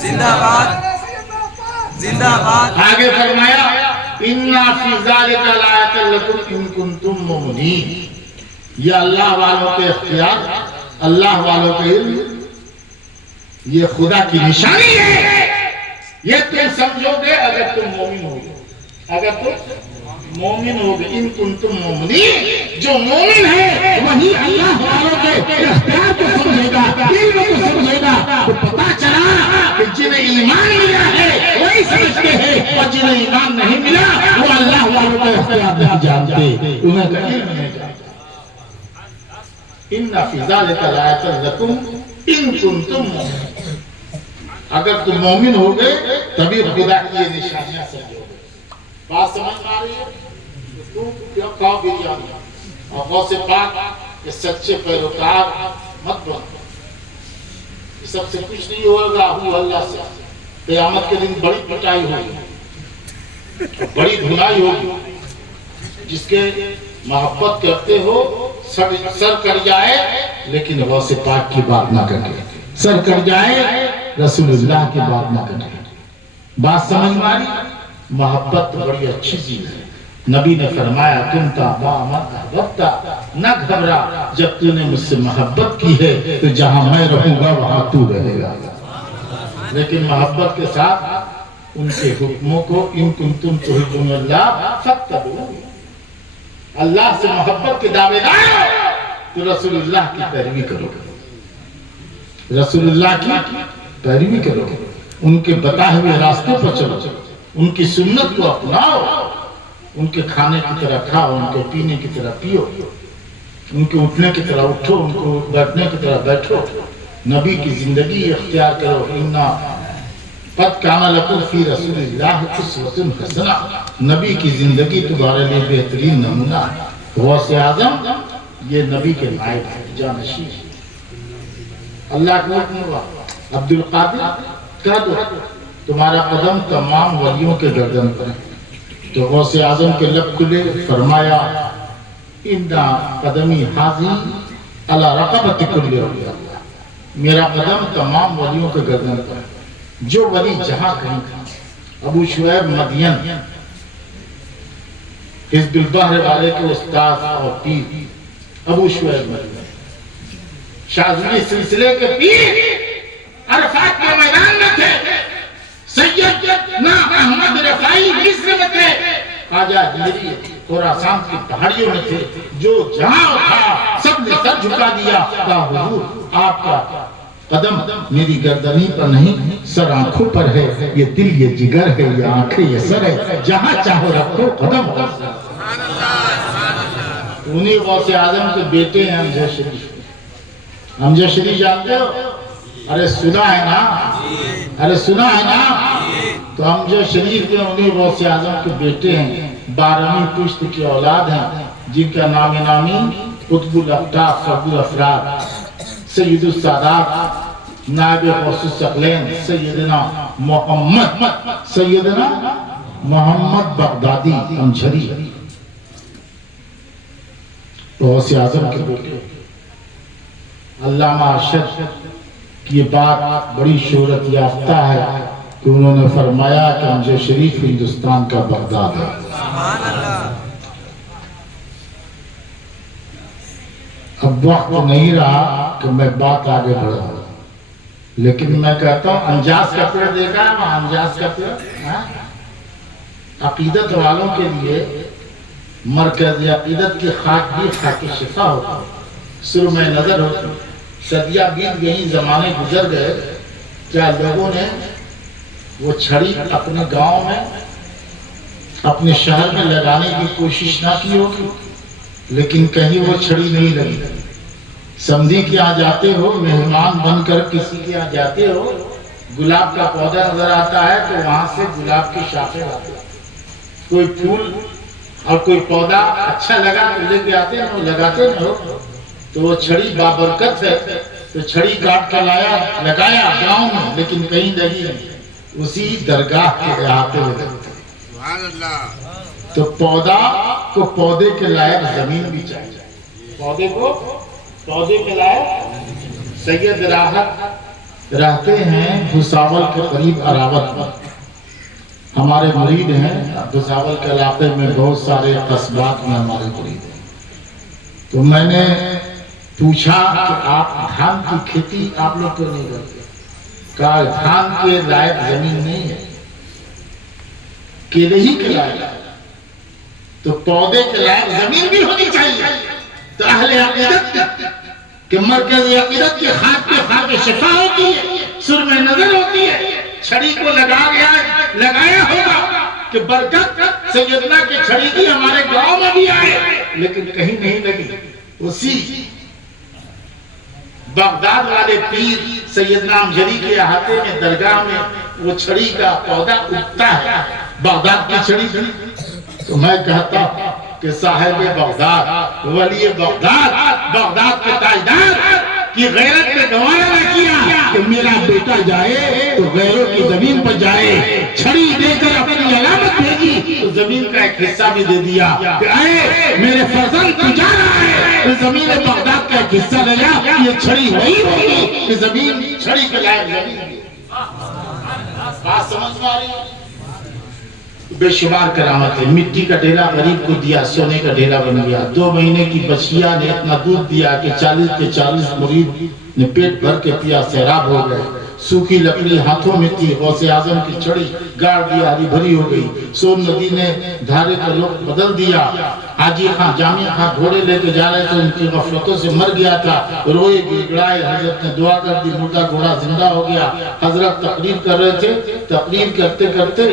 زندہ باد، زندہ باد. آگے فرمایا اِنَّا فِي ذَلِكَ لَآیَةً لَکُمْ إِن كُنتُم مُؤْمِنِینَ. یہ اللہ والوں کے اختیار، اللہ والوں کے علم، یہ خدا کی نشانی ہے. یہ تم سمجھو گے اگر تم مومن ہوگے. اگر تم مومن ہوگے. ان کنتم مومنین، جو مومن ہے وہی اللہ والوں کے اختیار کو سمجھے گا، علم کو سمجھے گا. تو پتا چلا کہ جنہیں ایمان ملا ہے وہی سمجھتے ہیں، اور جنہیں ایمان نہیں ملا وہ اللہ والوں کے اختیار نہیں جانتے، انہیں کا علم نہیں جانتے. اِنَّ فِي ذَلِكَ لَآیَةً لَکُمْ إِن كُنتُم مُؤْمِنِینَ. اگر تم مومن ہو گئے تبھی خدا کی یہ نشانیاں سمجھو گے. بات سمجھ میں آ رہی ہے؟ تم کیوں کھاؤ بریانی اور غوث پاک کے سچے پیروکار مت بنو. یہ سب سے کچھ نہیں ہوگا. اللہ سے قیامت کے دن بڑی پٹائی ہوگی، بڑی دھنائی ہوگی. جس کے محبت کرتے ہو سر کٹ جائے لیکن غوث پاک کی بات نہ کٹے، سر کٹ جائے رسول اللہ کی بات نہ کٹے۔ بات سمجھ میں آئی؟ محبت بڑی اچھی چیز ہے۔ نبی نے فرمایا تم تا نہ گھبرا، جب تو نے مجھ سے محبت کی ہے تو جہاں میں رہوں گا وہاں تو رہے گا۔ لیکن محبت کے ساتھ ان کے حکموں کو ان کنتم تحبون اللہ فاتبعونی، اللہ سے محبت کے دعوے دار تو رسول اللہ کی پیروی کرو، رسول اللہ کی پیروی کرو، ان کے بتائے ہوئے راستے پر چلو، ان کی سنت کو اپناؤ، ان کے کھانے کی طرح کھاؤ، ان کے پینے کی طرح پیو، ان کے اٹھنے کی طرح اٹھو، ان کو بیٹھنے کی طرح بیٹھو، نبی کی زندگی اختیار کرو۔ اِنَّا قَدْ كَانَ لَكُمْ فِي رَسُولِ اللَّهِ أُسْوَةٌ حَسَنَةٌ، نبی کی زندگی تمہارے لیے بہترین نمونہ ہے۔ غوث اعظم یہ نبی کے نائب ہے، جانشین۔ اللہ کا حکم ہوا عبد القادر کہہ دو تمہارا قدم تمام ولیوں کے گردن پر ہے، تو غوث اعظم کے لب کھلے، فرمایا اِنَّا قدمی حاضی علی رقبۃ کل اولیاء اللہ، میرا قدم تمام ولیوں کے گردن پر ہے، جو ولی جہاں کہیں تھا۔ ابو شعیب مدین حزب البحر والے کے استاد اور پیر ابو شعیب مدین، شاذلی سلسلے کے پیر، عرفات کے میدان میں تھے، سیدنا احمد رفاعی مصر میں تھے، خواجہ جیری خراسان کی پہاڑیوں میں تھے، جو جہاں تھا سب نے سر جھکا دیا، کہا حضور آپ کا قدم میری گردنی پر نہیں سر آنکھوں پر ہے، یہ دل یہ جگر ہے، یہ آنکھیں یہ سر ہے، جہاں چاہو رکھو قدم۔ انہی غوث اعظم کے بیٹے ہیں امجد شریف۔ امجد شریف جانتے ہو؟ ارے سنا ہے نا، ارے سنا ہے نا، تو امجد شریف کے انہی غوث اعظم کے بیٹے ہیں، 12ویں پشت کی اولاد ہیں، جن کا نام نامی قطب الاقطاب فرد الافراد سید السادات نائب غوث الثقلین سیدنا محمد بغدادی امجھری، غوث اعظم کے بیٹے۔ علامہ ارشد کی یہ بات بڑی شہرت یافتہ ہے کہ انہوں نے فرمایا کہ امجد شریف ہندوستان کا بغداد ہے۔ اب وقت نہیں رہا کہ میں بات آگے بڑھاؤں، لیکن میں کہتا ہوں انجاز کا پیڑ دیکھا ہے وہاں، انجاز کا پیڑ عقیدت والوں کے لیے مرکز عقیدت کی خاک بھی خاک شفا ہوتی، سرمہ نظر ہوتی۔ صدیاں بیت گئیں، زمانے گزر گئے، کیا لوگوں نے وہ چھڑی اپنے گاؤں میں اپنے شہر میں لگانے کی کوشش نہ کی ہوگی؟ لیکن کہیں وہ چھڑی نہیں لگی۔ سمدھی کے یہاں جاتے ہو، مہمان بن کر کسی کے یہاں جاتے ہو، گلاب کا پودا نظر آتا ہے تو وہاں سے گلاب کی شاخیں آتی ہیں، کوئی پھول اور کوئی پودا اچھا لگا تو لے کے آتے ہیں، وہ لگاتے ہیں ہو تو وہ چھڑی بابرکت ہے، تو چھڑی کاٹ کر لایا لگایا گاؤں میں، لیکن کہیں لگی نہیں، اسی درگاہ کے احاطے میں لگتے ہیں۔ تو پودا کو پودے کے لائق زمین بھی چاہیے، پودے کو پودے کے لائق۔ سید راحت رہتے ہیں بھساول کے قریب اراوت میں، ہمارے مرید ہیں، بھساول کے علاقے میں بہت سارے قصبات میں ہمارے مرید ہیں۔ تو میں نے پوچھا کہ آپ دھان کی کھیتی آپ لوگ کیوں نہیں کرتے؟ کہا دھان کے لائق زمین نہیں ہے، کیلے ہی کے لائق ہے، تو پودے کے لائق زمین بھی ہونی چاہیے۔ تو اہل عقیدت کہ مرکز عقیدت کی خاک پہ خاک شفا ہوتی ہے، سرمہ نظر ہوتی ہے، چھڑی کو لگایا ہوگا کہ برکت سیدنا کی چھڑی کی ہمارے گاؤں میں بھی آئے، لیکن کہیں نہیں لگی۔ اسی بغداد والے پیر سیدنا امجھری کے احاطے میں درگاہ میں وہ چھڑی کا پودا اگتا ہے، بغداد کی چھڑی۔ تو میں کہتا کہ صاحب بغداد، ولی بغداد، بغداد کے تاجدار کہ غیرت نے گوارا نہ کیا کہ میرا بیٹا جائے تو غیروں کی زمین پر جائے، چھڑی دے کر اپنی علامت بھیجی تو زمین کا ایک حصہ بھی دے دیا کہ اے میرے فرزند تو جا رہا ہے، تو زمین بغداد کا ایک حصہ لیا، یہ چھڑی وہی ہوگی کہ زمین چھڑی کے لائق زمین ہوگی۔ بات سمجھ میں آ رہی ہے؟ بے شمار کرامت ہے۔ مٹی کا ڈھیلا غریب کو دیا، سونے کا ڈھیلا بن گیا۔ 2 مہینے کی بچیا نے اتنا دودھ دیا کہ 40 کے 40 مرید نے پیٹ بھر کے پیا، سیراب ہو گئے۔ سوکھی لکڑی ہاتھوں میں تھی، غوث اعظم کی چھڑی گاڑ دیا، ہری بھری ہو گئی۔ سون ندی نے دھارے کا رخ بدل دیا۔ حاجی خان، جامع خان گھوڑے لے کے جا رہے تھے، ان کی غفلتوں سے مر گیا تھا، روئے گڑگڑائے، حضرت نے دعا کر دی، مردہ گھوڑا زندہ ہو گیا۔ حضرت تقریر کر رہے تھے، تقریر کرتے کرتے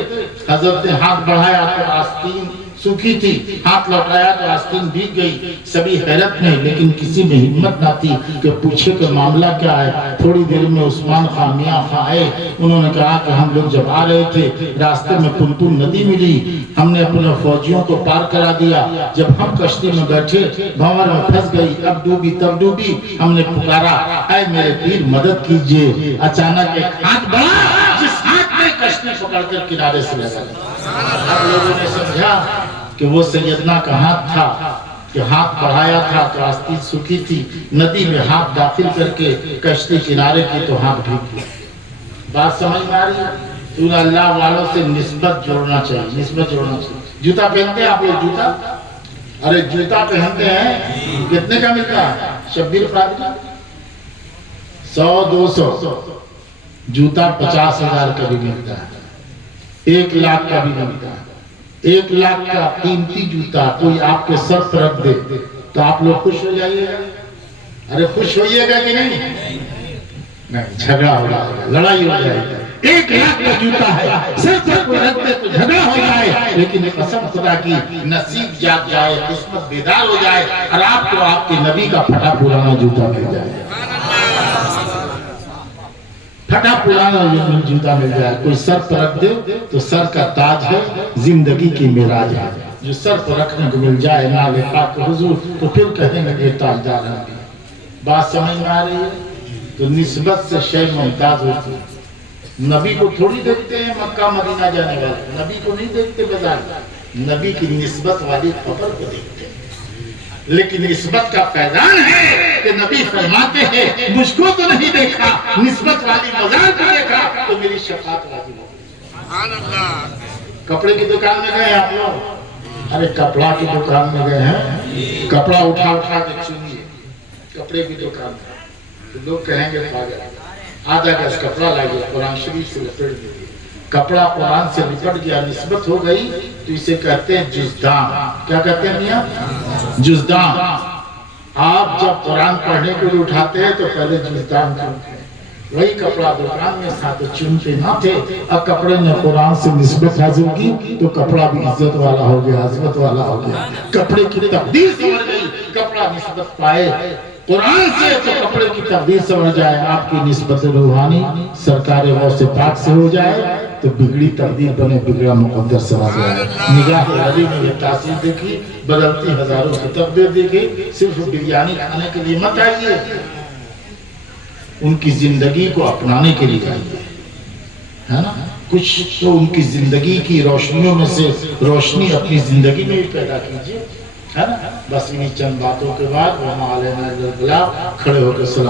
حضرت نے ہاتھ بڑھایا تو آستین سوکھی تھی، ہاتھ لوٹایا تو آستین بھیگ گئی۔ سبھی حیرت میں، لیکن کسی میں ہمت نہ تھی کہ پوچھے کہ معاملہ کیا ہے۔ تھوڑی دیر میں عثمان خان، میاں خان آئے، انہوں نے کہا کہ ہم لوگ جب آ رہے تھے راستے میں پلپل ندی ملی، ہم نے اپنے فوجیوں کو پار کرا دیا، جب ہم کشتی میں بیٹھے بھنور میں پھنس گئی، اب ڈوبی تب ڈوبی، ہم نے پکارا اے میرے پیر مدد کیجئے۔ اچانک ایک ہاتھ بڑھا، جس ہاتھ میں کشتی پکڑ کر کنارے سے لگا۔ اب لوگوں نے سمجھا کہ وہ سیدنا کا ہاتھ تھا، کہ ہاتھ بڑھایا تھا تو آستین سوکھی تھی، ندی میں ہاتھ داخل کر کے کشتی کنارے کی تو ہاتھ بھیگ گیا۔ بات سمجھ میں آ رہی ہے؟ تو اللہ والوں سے نسبت جوڑنا چاہیے، نسبت جوڑنا چاہیے۔ جوتا پہنتے ہیں آپ لوگ؟ جوتا، ارے جوتا پہنتے ہیں، کتنے کا ملتا ہے؟ شبیر قادری 100 200، جوتا 50,000 کا بھی ملتا ہے، 1 لاکھ کا بھی ملتا ہے۔ 1 لاکھ کا قیمتی جوتا کوئی آپ کے سر پر رکھ دے تو آپ لوگ خوش ہو جائیے گا؟ ارے خوش ہوئیے گا کہ نہیں؟ نہیں، جھگڑا ہو جائے گا، لڑائی ہو جائے گا۔ 1 لاکھ کا جوتا ہے، سر پر کوئی رکھ دے تو جھگڑا ہو جائے، لیکن قسم خدا کی نصیب جاگ جائے، قسمت بیدار ہو جائے اور آپ کو آپ کے نبی کا پھٹا پرانا جوتا مل جائے، پھٹا پرانا جوتا مل جائے۔ کوئی سر پر رکھ دے تو سر کا تاج ہے، زندگی کی معراج ہے۔ جو سر پر رکھنے کو مل جائے نال پاک حضور تو پھر کہیں گے کہ تاجدار ہے۔ بات سمجھ میں آ رہی ہے؟ تو نسبت سے شے ممتاز ہوتی ہے۔ نبی کو تھوڑی دیکھتے ہیں مکہ مدینہ جانے والے، نبی کو نہیں دیکھتے بازار، نبی کی نسبت والی خبر کو دیکھتے ہیں۔ لیکن نسبت کا فیضان ہے کہ نبی فرماتے ہیں مجھ کو تو نہیں دیکھا، نسبت والی مزار کو دیکھا تو میری شفاعت واجب ہو گئی۔ کپڑے کی دکان میں گئے آپ لوگ؟ ارے کپڑا کی دکان میں گئے ہیں، کپڑا اٹھا اٹھا کے چنیے، کپڑے کی دکان میں تو لوگ کہیں گے پاگل، آدھا گز کپڑا لائیے، قرآن شریف سے لپٹ دیجیے۔ کپڑا قرآن سے لپٹ گیا، نسبت ہو گئی تو اسے کہتے ہیں جزدان۔ کیا کہتے ہیں میاں؟ جزدان۔ آپ جب قرآن پڑھنے کے لیے اٹھاتے ہیں تو پہلے جزدان چنتے ہیں، وہی کپڑا دکان میں تھا تو چنتے نہ تھے، اب کپڑے نے قرآن سے نسبت حاصل کی تو کپڑا بھی عزت والا ہو گیا، عظمت والا ہو گیا، کپڑے کی تقدیر سمجھ گئی، کپڑا نسبت پائے قرآن سے تو کپڑے کی تقدیر سمجھ جائے۔ آپ کی نسبت روحانی سرکار غوث پاک سے ہو جائے تو بگڑی تقدیر بنے بگڑا مقدر سمجھ جائے۔ نگاہ علی نے یہ تاثیر دیکھی، بدلتی ہزاروں کی تقدیر دیکھی۔ صرف بریانی کھانے کے لیے مت آئیے، ان کی زندگی کو اپنانے کے لیے آئیے، ہے نا؟ کچھ تو ان کی زندگی کی روشنیوں میں سے روشنی اپنی زندگی میں بھی پیدا کیجئے، ہے نا؟ بس انہی چند باتوں کے بعد وہاں علینا البلاغ کھڑے ہو کے سلام